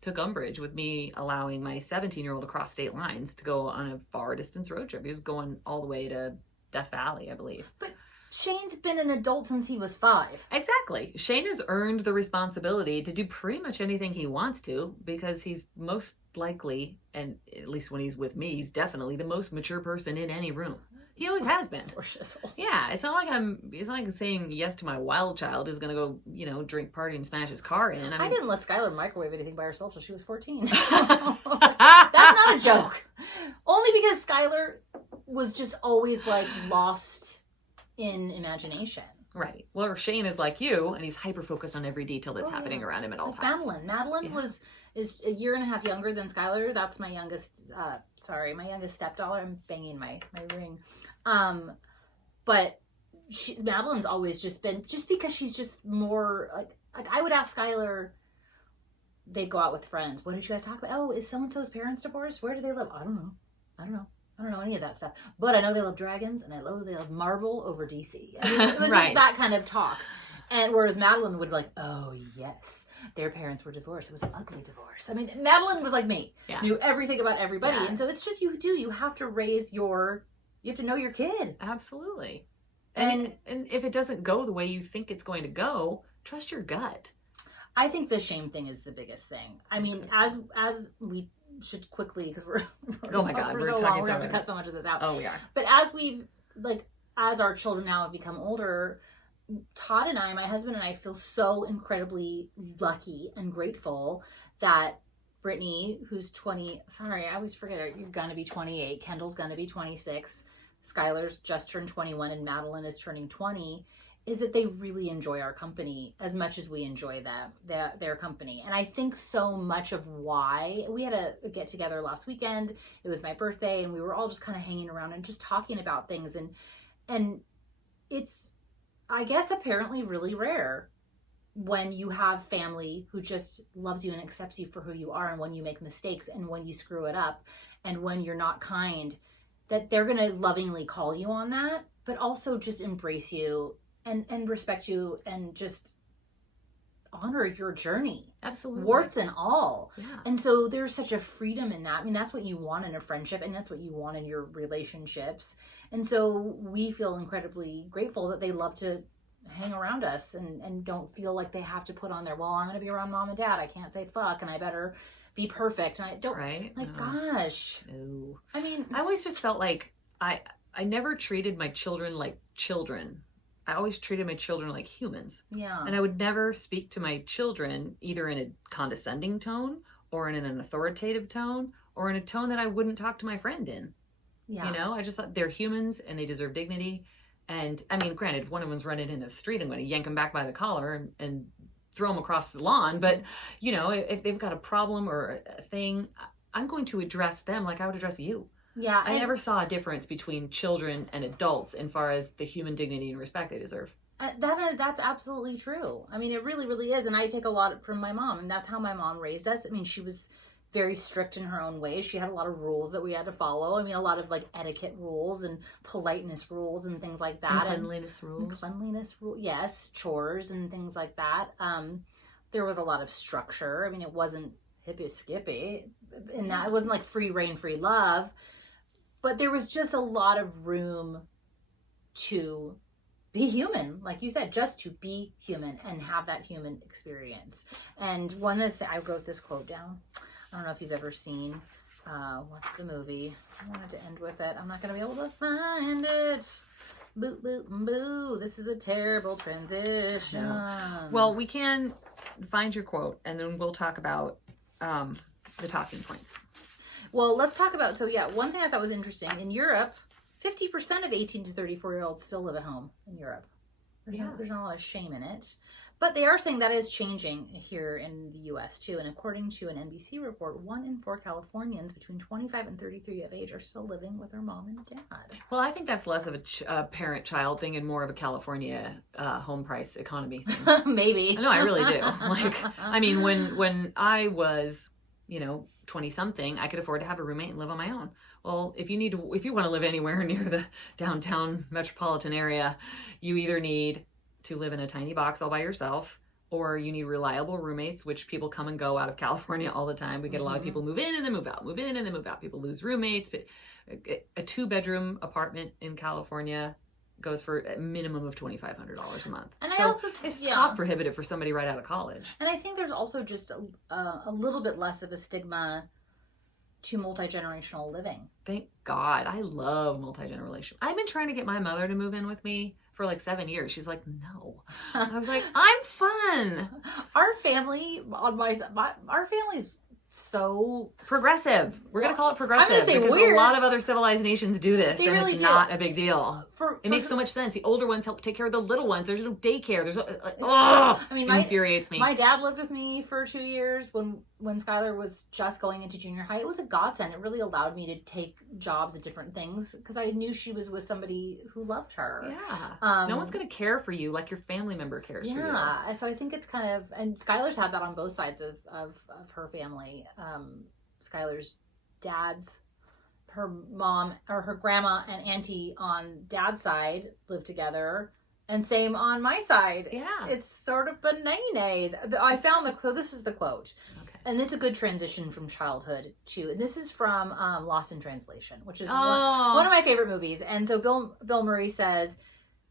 took umbrage with me allowing my 17-year-old to cross state lines to go on a far distance road trip. He was going all the way to Death Valley, I believe. But Shane's been an adult since he was 5. Exactly. Shane has earned the responsibility to do pretty much anything he wants to because he's most likely, and at least when he's with me, he's definitely the most mature person in any room. He always has been. Poor shizzle. Yeah, it's not like saying yes to my wild child is going to go, you know, drink, party, and smash his car in. I didn't let Skylar microwave anything by herself till she was 14. That's That's not a joke. Only because Skylar was just always like lost in imagination. Right. Well, Shane is like you, and he's hyper focused on every detail that's happening around him at all Like times. Madeline is a year and a half younger than Skylar. That's my youngest. My youngest stepdaughter. I'm banging my ring. But Madeline's always just been, just because she's just more like I would ask Skylar. They'd go out with friends. What did you guys talk about? Oh, is so and so's parents divorced? Where do they live? I don't know. I don't know any of that stuff. But I know they love dragons, and I know they love Marvel over DC. I mean, it was just that kind of talk. And whereas Madeline would be like, oh, yes, their parents were divorced. It was an ugly divorce. I mean, Madeline was like me. Yeah. Knew everything about everybody. Yeah. And so it's just you have to you have to know your kid. Absolutely. And if it doesn't go the way you think it's going to go, trust your gut. I think the shame thing is the biggest thing. I mean, as we should quickly, because we're oh my god, we're so long, we're going to have to cut so much of this out. Oh, we are. But as our children now have become older, Todd and I, my husband and I, feel so incredibly lucky and grateful that Brittany, who's 20, sorry, I always forget her, you're going to be 28, Kendall's going to be 26, Skylar's just turned 21, and Madeline is turning 20, is that they really enjoy our company as much as we enjoy their company. And I think so much of why, we had a get together last weekend, it was my birthday, and we were all just kind of hanging around and just talking about things, and it's, I guess, apparently really rare when you have family who just loves you and accepts you for who you are, and when you make mistakes and when you screw it up and when you're not kind, that they're going to lovingly call you on that but also just embrace you and respect you and just honor your journey. Absolutely. Warts and all. Yeah. And so there's such a freedom in that. I mean, that's what you want in a friendship, and that's what you want in your relationships. And so we feel incredibly grateful that they love to hang around us and don't feel like they have to put on their, well, I'm going to be around mom and dad. I can't say fuck, and I better be perfect. And I don't, right? like, gosh. No. I mean, I always just felt like I never treated my children like children. I always treated my children like humans. yeah. And I would never speak to my children either in a condescending tone or in an authoritative tone or in a tone that I wouldn't talk to my friend in. Yeah. You know, I just thought they're humans and they deserve dignity. And I mean, granted, if one of them's running in the street, I'm going to yank them back by the collar and throw them across the lawn. But, you know, if they've got a problem or a thing, I'm going to address them like I would address you. Yeah. I never saw a difference between children and adults as far as the human dignity and respect they deserve. That's absolutely true. I mean, it really, really is. And I take a lot from my mom, and that's how my mom raised us. I mean, she was very strict in her own way. She had a lot of rules that we had to follow. I mean, a lot of like etiquette rules and politeness rules and things like that. And cleanliness rules. And cleanliness rules. Yes. Chores and things like that. There was a lot of structure. I mean, it wasn't hippy skippy in that it wasn't like free reign, free love. But there was just a lot of room to be human, like you said, just to be human and have that human experience. And one of the I wrote this quote down. I don't know if you've ever seen, what's the movie? I wanted to end with it. I'm not going to be able to find it. Boo, boo, boo. This is a terrible transition. No. Well, we can find your quote and then we'll talk about the talking points. Well, let's talk about, one thing I thought was interesting. In Europe, 50% of 18 to 34-year-olds still live at home in Europe. There's not a lot of shame in it. But they are saying that is changing here in the U.S. too. And according to an NBC report, 1 in 4 Californians between 25 and 33 of age are still living with their mom and dad. Well, I think that's less of a parent-child thing and more of a California home price economy thing. Maybe. No, I really do. Like, I mean, when I was, 20-something, I could afford to have a roommate and live on my own. Well, if you want to live anywhere near the downtown metropolitan area, you either need to live in a tiny box all by yourself, or you need reliable roommates, which people come and go out of California all the time. We get a lot of people move in and then move out, move in and then move out. People lose roommates. But a 2-bedroom apartment in California goes for a minimum of $2,500 a month. And so I also it's cost prohibitive for somebody right out of college. And I think there's also just a little bit less of a stigma to multi-generational living. Thank God. I love multi-generational. I've been trying to get my mother to move in with me for like 7 years. She's like, no. I was like, I'm fun. Our family our family's so progressive. We're going to call it progressive. I'm going to say because weird. A lot of other civilized nations do this, and really it's do. not a big deal. It makes so much sense. The older ones help take care of the little ones. There's no daycare. There's it infuriates me. My dad lived with me for 2 years when Skylar was just going into junior high. It was a godsend. It really allowed me to take jobs at different things because I knew she was with somebody who loved her. Yeah. No one's going to care for you like your family member cares for you. Yeah. So I think it's kind of, and Skylar's had that on both sides of her family. Skylar's dad's, her mom or her grandma and auntie on dad's side live together, and same on my side. Yeah, it's sort of bananas. I found the quote. This is the quote, okay. And it's a good transition from childhood to. And this is from Lost in Translation, which is one of my favorite movies. And so Bill Murray says,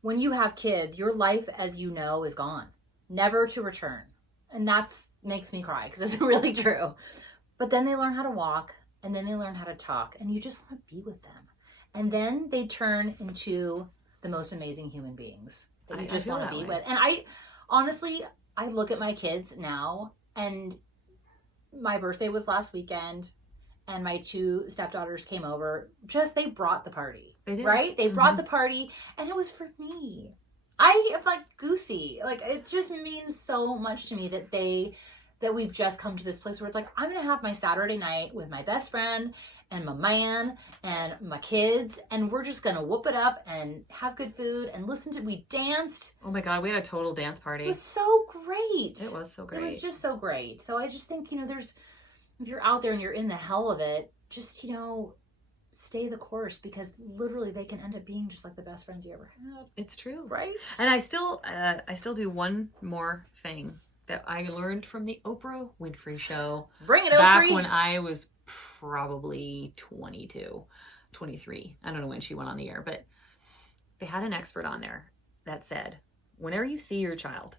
"When you have kids, your life as you know is gone, never to return," and that's makes me cry because it's really true. But then they learn how to walk, and then they learn how to talk, and you just want to be with them. And then they turn into the most amazing human beings that you just want to be with. And I look at my kids now, and my birthday was last weekend, and my 2 stepdaughters came over. They brought the party. They did. Right? They brought the party, and it was for me. I am like goosey. Like, it just means so much to me that we've just come to this place where it's like, I'm going to have my Saturday night with my best friend and my man and my kids, and we're just going to whoop it up and have good food and we danced. Oh my God, we had a total dance party. It was so great. It was so great. It was just so great. So I just think, if you're out there and you're in the hell of it, just, stay the course, because literally they can end up being just like the best friends you ever had. It's true. Right? And I still do one more thing that I learned from the Oprah Winfrey Show. Bring it, back Oprah. when I was probably 22, 23. I don't know when she went on the air, but they had an expert on there that said, whenever you see your child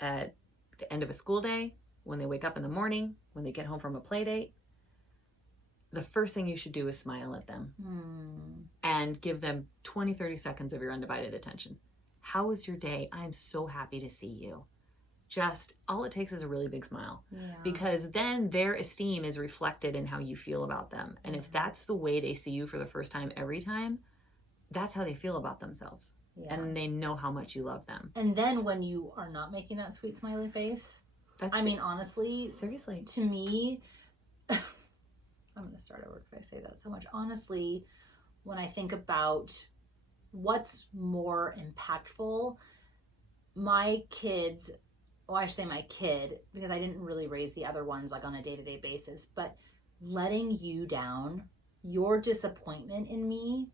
at the end of a school day, when they wake up in the morning, when they get home from a play date, the first thing you should do is smile at them and give them 20, 30 seconds of your undivided attention. How was your day? I'm so happy to see you. Just all it takes is a really big smile, because then their esteem is reflected in how you feel about them. And if that's the way they see you for the first time every time, that's how they feel about themselves. Yeah. And they know how much you love them. And then when you are not making that sweet smiley face, I mean, honestly, seriously, to me, I'm going to start over because I say that so much. Honestly, when I think about what's more impactful, my kids, well, I should say my kid, because I didn't really raise the other ones like on a day-to-day basis, but letting you down, your disappointment in me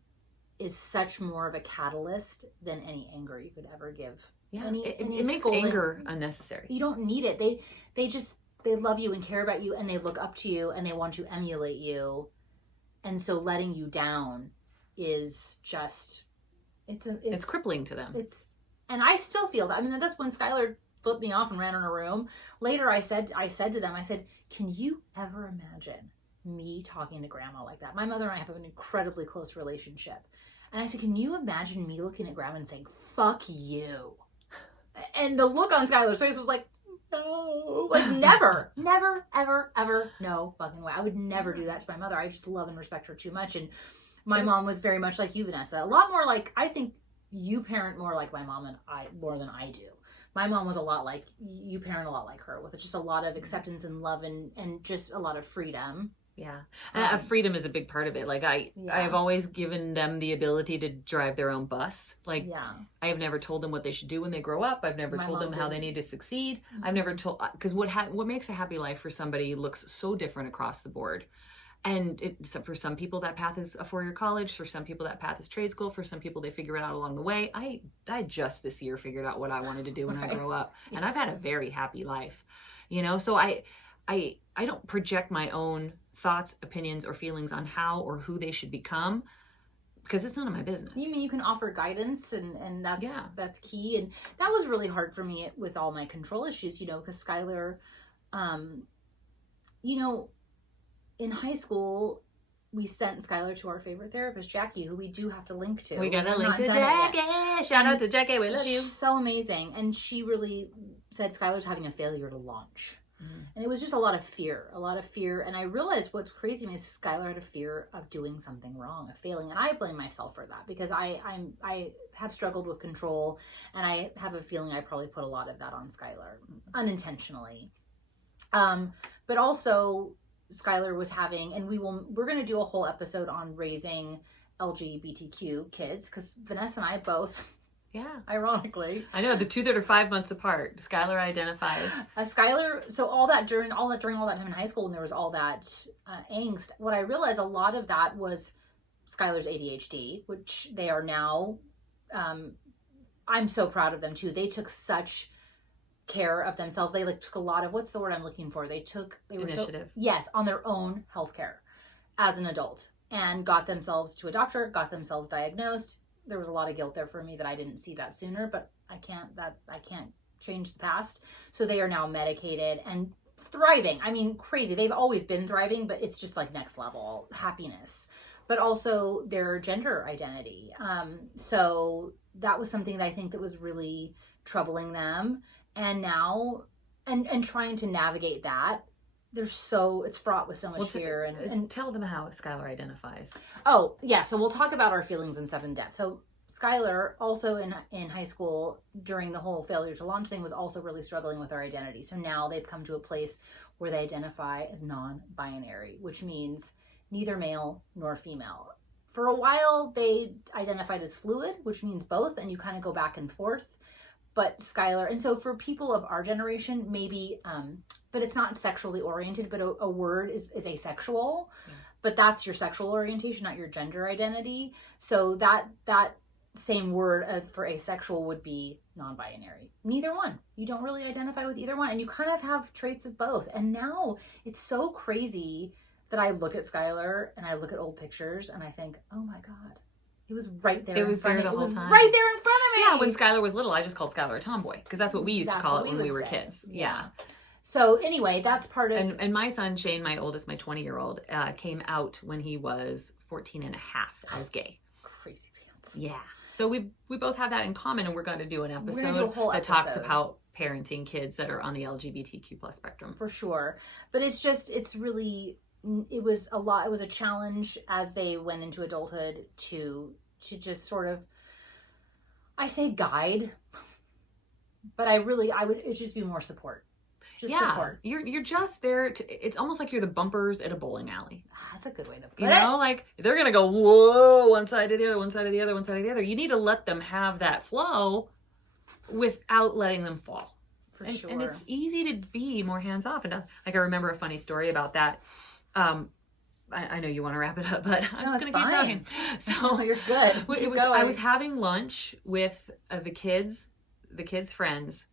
is such more of a catalyst than any anger you could ever give. Yeah, any it makes scolding. anger unnecessary. You don't need it. They love you and care about you, and they look up to you and they want to emulate you. And so letting you down is just, it's crippling to them. And I still feel that. I mean, that's when Skylar flipped me off and ran in her room. Later, I said to them, can you ever imagine me talking to grandma like that? My mother and I have an incredibly close relationship. And I said, can you imagine me looking at grandma and saying, fuck you? And the look on Skylar's face was like, no, like never, ever, ever, no fucking way. I would never do that to my mother. I just love and respect her too much. And my mom was very much like you, Vanessa. A lot more like, I think you parent more like my mom more than I do. My mom was a lot like, you parent a lot like her, with just a lot of acceptance and love and just a lot of freedom. Yeah. And freedom is a big part of it. Like I have always given them the ability to drive their own bus. Like I have never told them what they should do when they grow up. I've never told them how they need to succeed. I've never told, because what makes a happy life for somebody looks so different across the board. And for some people that path is a 4-year college. For some people that path is trade school. For some people they figure it out along the way. I just this year figured out what I wanted to do when I grow up. And I've had a very happy life. So I don't project my own thoughts, opinions, or feelings on how or who they should become, because it's none of my business. You mean you can offer guidance, and that's key. And that was really hard for me with all my control issues, because Skylar, in high school, we sent Skylar to our favorite therapist, Jackie, who we do have to link to. We got to link to Jackie. Shout out to Jackie. We love you. She's so amazing. And she really said Skylar's having a failure to launch. And it was just a lot of fear. And I realized what's crazy to me is Skylar had a fear of doing something wrong, of failing. And I blame myself for that, because I have struggled with control, and I have a feeling I probably put a lot of that on Skylar unintentionally. But also Skylar was having, and we're going to do a whole episode on raising LGBTQ kids, because Vanessa and I both, ironically, I know the two that are 5 months apart, Skylar identifies. So during all that time in high school, when there was all that angst, what I realized a lot of that was Skylar's ADHD, which they are now. I'm so proud of them too. They took such care of themselves. They took a lot of, what's the word I'm looking for? They were initiative. On their own healthcare as an adult, and got themselves to a doctor, got themselves diagnosed. There was a lot of guilt there for me that I didn't see that sooner, but I can't change the past. So they are now medicated and thriving. I mean, crazy. They've always been thriving, but it's just like next level happiness, but also their gender identity. So that was something that I think that was really troubling them. And now, and trying to navigate that, it's fraught with so much fear. And tell them how Skylar identifies. Oh, yeah. So we'll talk about our feelings and stuff in depth. So Skylar, also in high school, during the whole failure to launch thing, was also really struggling with her identity. So now they've come to a place where they identify as non-binary, which means neither male nor female. For a while, they identified as fluid, which means both, and you kind of go back and forth. But Skylar, and so for people of our generation, maybe, but it's not sexually oriented, but a word is asexual. but that's your sexual orientation, not your gender identity. So that same word for asexual would be non-binary. Neither one. You don't really identify with either one, and you kind of have traits of both. And now it's so crazy that I look at Skylar and I look at old pictures and I think, oh my God, it was right there. It was there the whole time. Right there in front of me. Yeah, when Skylar was little, I just called Skylar a tomboy because that's what we used to call it when we were kids. Yeah. So anyway, that's part of... And my son, Shane, my oldest, my 20-year-old, came out when he was 14 and a half as gay. Crazy pants. Yeah. So we both have that in common, and we're going to do an episode that talks about parenting kids that are on the LGBTQ plus spectrum. For sure. But it was a lot. It was a challenge as they went into adulthood to just sort of, I say guide, but it'd just be more support. Support. You're just there it's almost like you're the bumpers at a bowling alley. That's a good way to put it. You know, like they're gonna go, whoa, one side to the other, one side to the other, one side to the other. You need to let them have that flow without letting them fall. For sure. And it's easy to be more hands off. And like I remember a funny story about that. I know you want to wrap it up, but I'm just gonna keep talking. So you're good. I was having lunch with the kids' friends,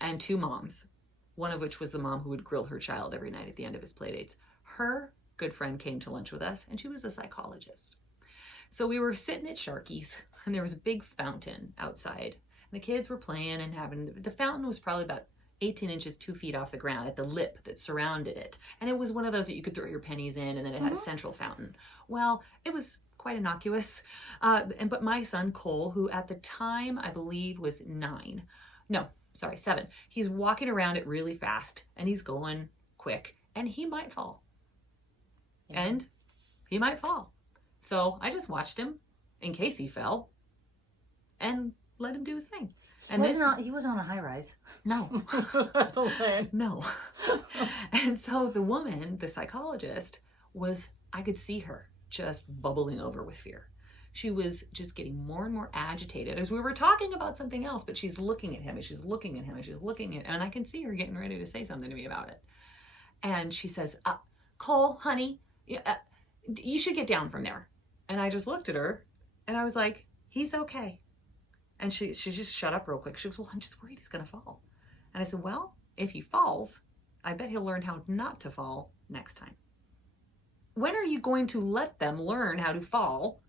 and two moms. One of which was the mom who would grill her child every night at the end of his play dates. Her good friend came to lunch with us, and she was a psychologist. So we were sitting at Sharky's, and there was a big fountain outside. And the kids were playing and the fountain was probably about 18 inches, 2 feet off the ground at the lip that surrounded it. And it was one of those that you could throw your pennies in, and then it had a central fountain. Well, it was quite innocuous. But my son, Cole, who at the time I believe was 7. He's walking around it really fast, and he's going quick, and he might fall. Yeah. And he might fall. So I just watched him in case he fell and let him do his thing. And he wasn't on a high rise. No. That's all there. No. And so the woman, the psychologist, I could see her just bubbling over with fear. She was just getting more and more agitated as we were talking about something else, but she's looking at him and she's looking at him and she's looking at, and I can see her getting ready to say something to me about it. And she says, Cole, honey, you should get down from there. And I just looked at her and I was like, he's okay. And she just shut up real quick. She goes, well, I'm just worried he's going to fall. And I said, well, if he falls, I bet he'll learn how not to fall next time. When are you going to let them learn how to fall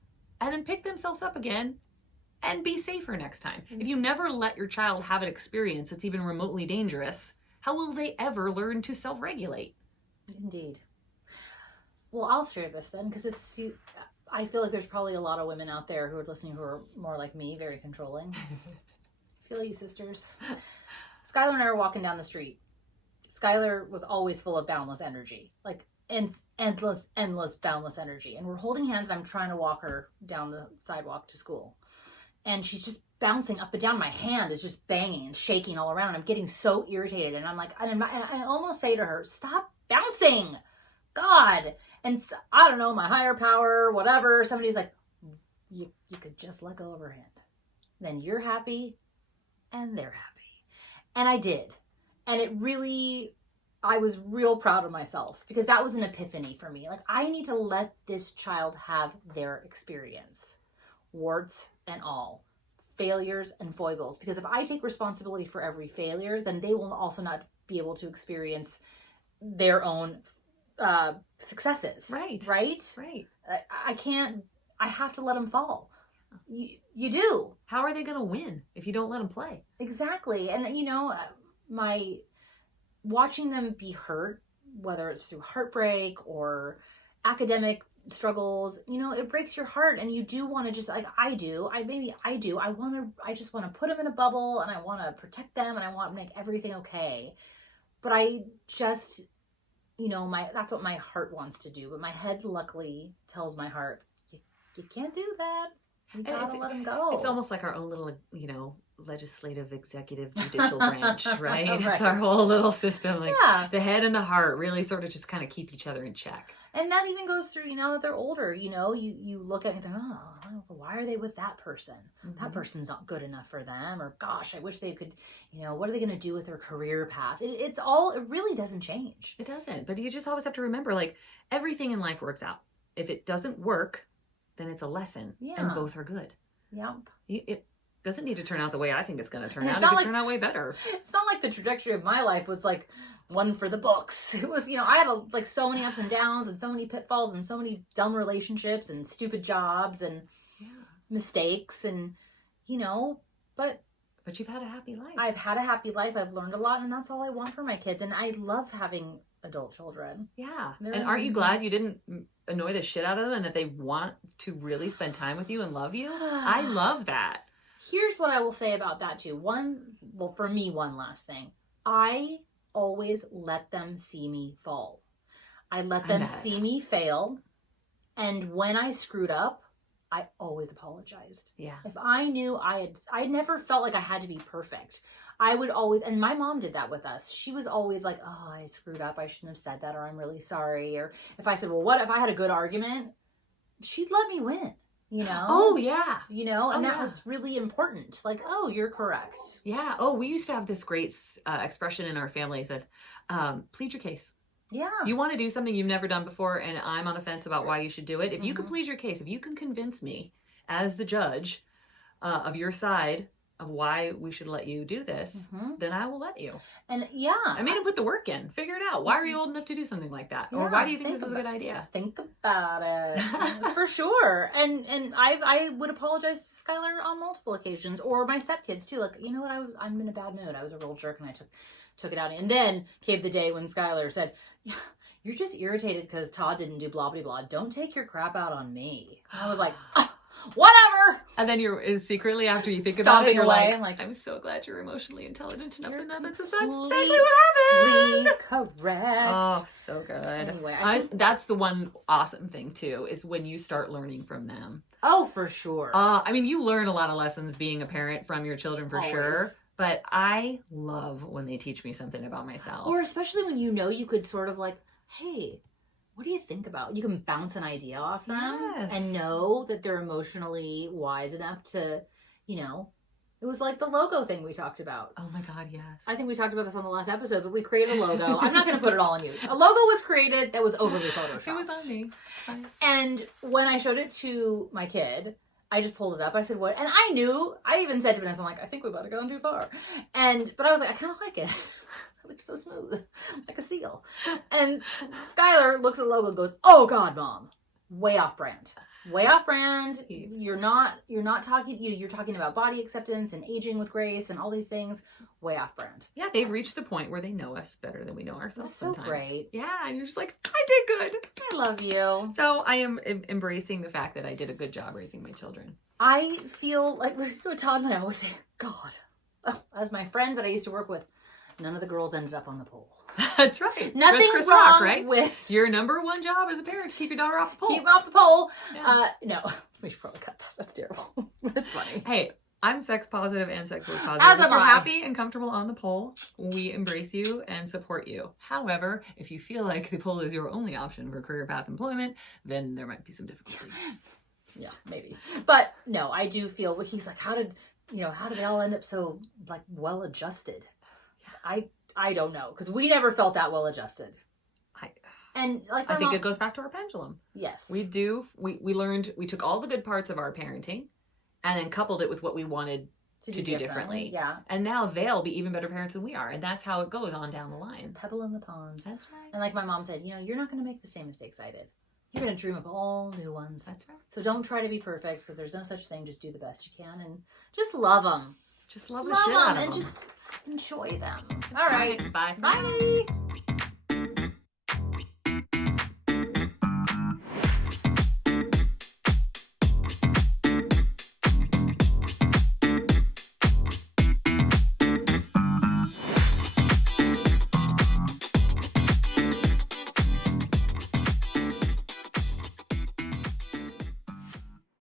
and then pick themselves up again and be safer next time? If you never let your child have an experience that's even remotely dangerous, how will they ever learn to self-regulate? Indeed. Well, I'll share this then, because I feel like there's probably a lot of women out there who are listening who are more like me, very controlling. I feel you, sisters. Skylar and I were walking down the street. Skylar was always full of boundless energy, like endless, boundless energy. And we're holding hands, and I'm trying to walk her down the sidewalk to school. And she's just bouncing up and down. My hand is just banging and shaking all around. And I'm getting so irritated. And I'm like, and I almost say to her, stop bouncing. God. And so, I don't know, my higher power, whatever. Somebody's like, you could just let go of her hand. Then you're happy and they're happy. And I did. And I was real proud of myself, because that was an epiphany for me. Like, I need to let this child have their experience, warts and all, failures and foibles. Because if I take responsibility for every failure, then they will also not be able to experience their own successes. Right. I have to let them fall. You do. How are they going to win if you don't let them play? Exactly. And my watching them be hurt, whether it's through heartbreak or academic struggles, it breaks your heart, and you do want to just, like I just want to put them in a bubble, and I want to protect them, and I want to make everything okay. But I just, that's what my heart wants to do. But my head luckily tells my heart, you can't do that. You gotta let them go. It's almost like our own little, legislative, executive, judicial branch, right? Right. It's our whole little system. Like the head and the heart really sort of just kind of keep each other in check. And that even goes through, now that they're older, you look at it and think, why are they with that person? Mm-hmm. That person's not good enough for them. Or, gosh, I wish they could, what are they going to do with their career path? It really doesn't change. It doesn't. But you just always have to remember, like, everything in life works out. if it doesn't work, then it's a lesson, and Yeah. both are good. Yep. It doesn't need to turn out the way I think it's going to turn And out. it's It not could like- turn out way better. It's not like the trajectory of my life was like one for the books. It was, I had like so many ups and downs and so many pitfalls and so many dumb relationships and stupid jobs and mistakes and, but you've had a happy life. I've had a happy life. I've learned a lot, and that's all I want for my kids. And I love having adult children. Yeah. They're And aren't you amazing. glad you didn't annoy the shit out of them and that they want to really spend time with you and love you? I love that. Here's what I will say about that too. For me, one last thing. I always let them see me fall. I let them bet. see me fail. And when I screwed up, I always apologized. Yeah. If I knew I never felt like I had to be perfect. I would always, and my mom did that with us. She was always like, oh, I screwed up. I shouldn't have said that, or I'm really sorry. Or if I said, well, what if I had a good argument? She'd let me win, Oh, yeah. and that yeah. was really important. Like, oh, you're correct. Yeah. Oh, we used to have this great expression in our family. It said, plead your case. Yeah. You want to do something you've never done before, and I'm on the fence about why you should do it. If you can Mhm. plead your case, if you can convince me as the judge of your side of why we should let you do this, Mhm. then I will let you. And yeah. I made him put the work in. Figure it out. Why are you old enough to do something like that? Or why do you think this is a good idea? Think about it. For sure. And I would apologize to Skylar on multiple occasions, or my stepkids too. Like, you know what, I'm in a bad mood. I was a real jerk and I took it out. And then came the day when Skylar said, you're just irritated because Todd didn't do blah, blah, blah. Don't take your crap out on me. And I was like, whatever. And then you're secretly, after you think Stomping about it, you're away, like, like, I'm so glad you're emotionally intelligent enough to know that's completely exactly what happened. correct. Oh, so good. Anyway, I think- that's the one awesome thing too, is when you start learning from them. Oh, for sure. I mean, you learn a lot of lessons being a parent from your children for sure. Always. But I love when they teach me something about myself. Or especially when you could sort of like, hey, what do you think about? You can bounce an idea off them Yes. and know that they're emotionally wise enough to, it was like the logo thing we talked about. Oh my God, yes. I think we talked about this on the last episode, but we created a logo. I'm not going to put it all on you. A logo was created that was overly photoshopped. It was on me. It's fine. And when I showed it to my kid, I just pulled it up. I said, what? And I knew, I even said to Vanessa, I'm like, I think we might have gone too far. But I was like, I kind of like it. It looks so smooth, like a seal. And Skylar looks at the logo and goes, oh God, Mom, way off brand. Way off brand. You're not talking, you're talking about body acceptance and aging with grace and all these things. Way off brand. Yeah, they've reached the point where they know us better than we know ourselves That's so sometimes. great. Yeah, and you're just like, I did good. I love you. So I am embracing the fact that I did a good job raising my children. I feel like Todd and I always say, God, as my friend that I used to work with, none of the girls ended up on the pole. That's right. Nothing That's Chris wrong Rock, right? with Your number one job as a parent to keep your daughter off the pole. keep off the pole. Yeah. No, we should probably cut that. That's terrible. But it's funny. Hey, I'm sex positive and sexually positive. As if am you're I. happy and comfortable on the pole, we embrace you and support you. However, if you feel like the pole is your only option for career path employment, then there might be some difficulty. Yeah, maybe. But no, I do feel he's like, how did they all end up so like well adjusted? I don't know, because we never felt that well adjusted. And like I think it goes back to our pendulum. Yes. We learned, we took all the good parts of our parenting and then coupled it with what we wanted to do differently. Yeah. And now they'll be even better parents than we are. And that's how it goes on down the line. Pebble in the pond. That's right. And like my mom said, you're not going to make the same mistakes I did. You're going to dream up all new ones. That's right. So don't try to be perfect, because there's no such thing. Just do the best you can and just love them. Just love the Love shit out them of and them. just enjoy them. All right. Bye. Bye.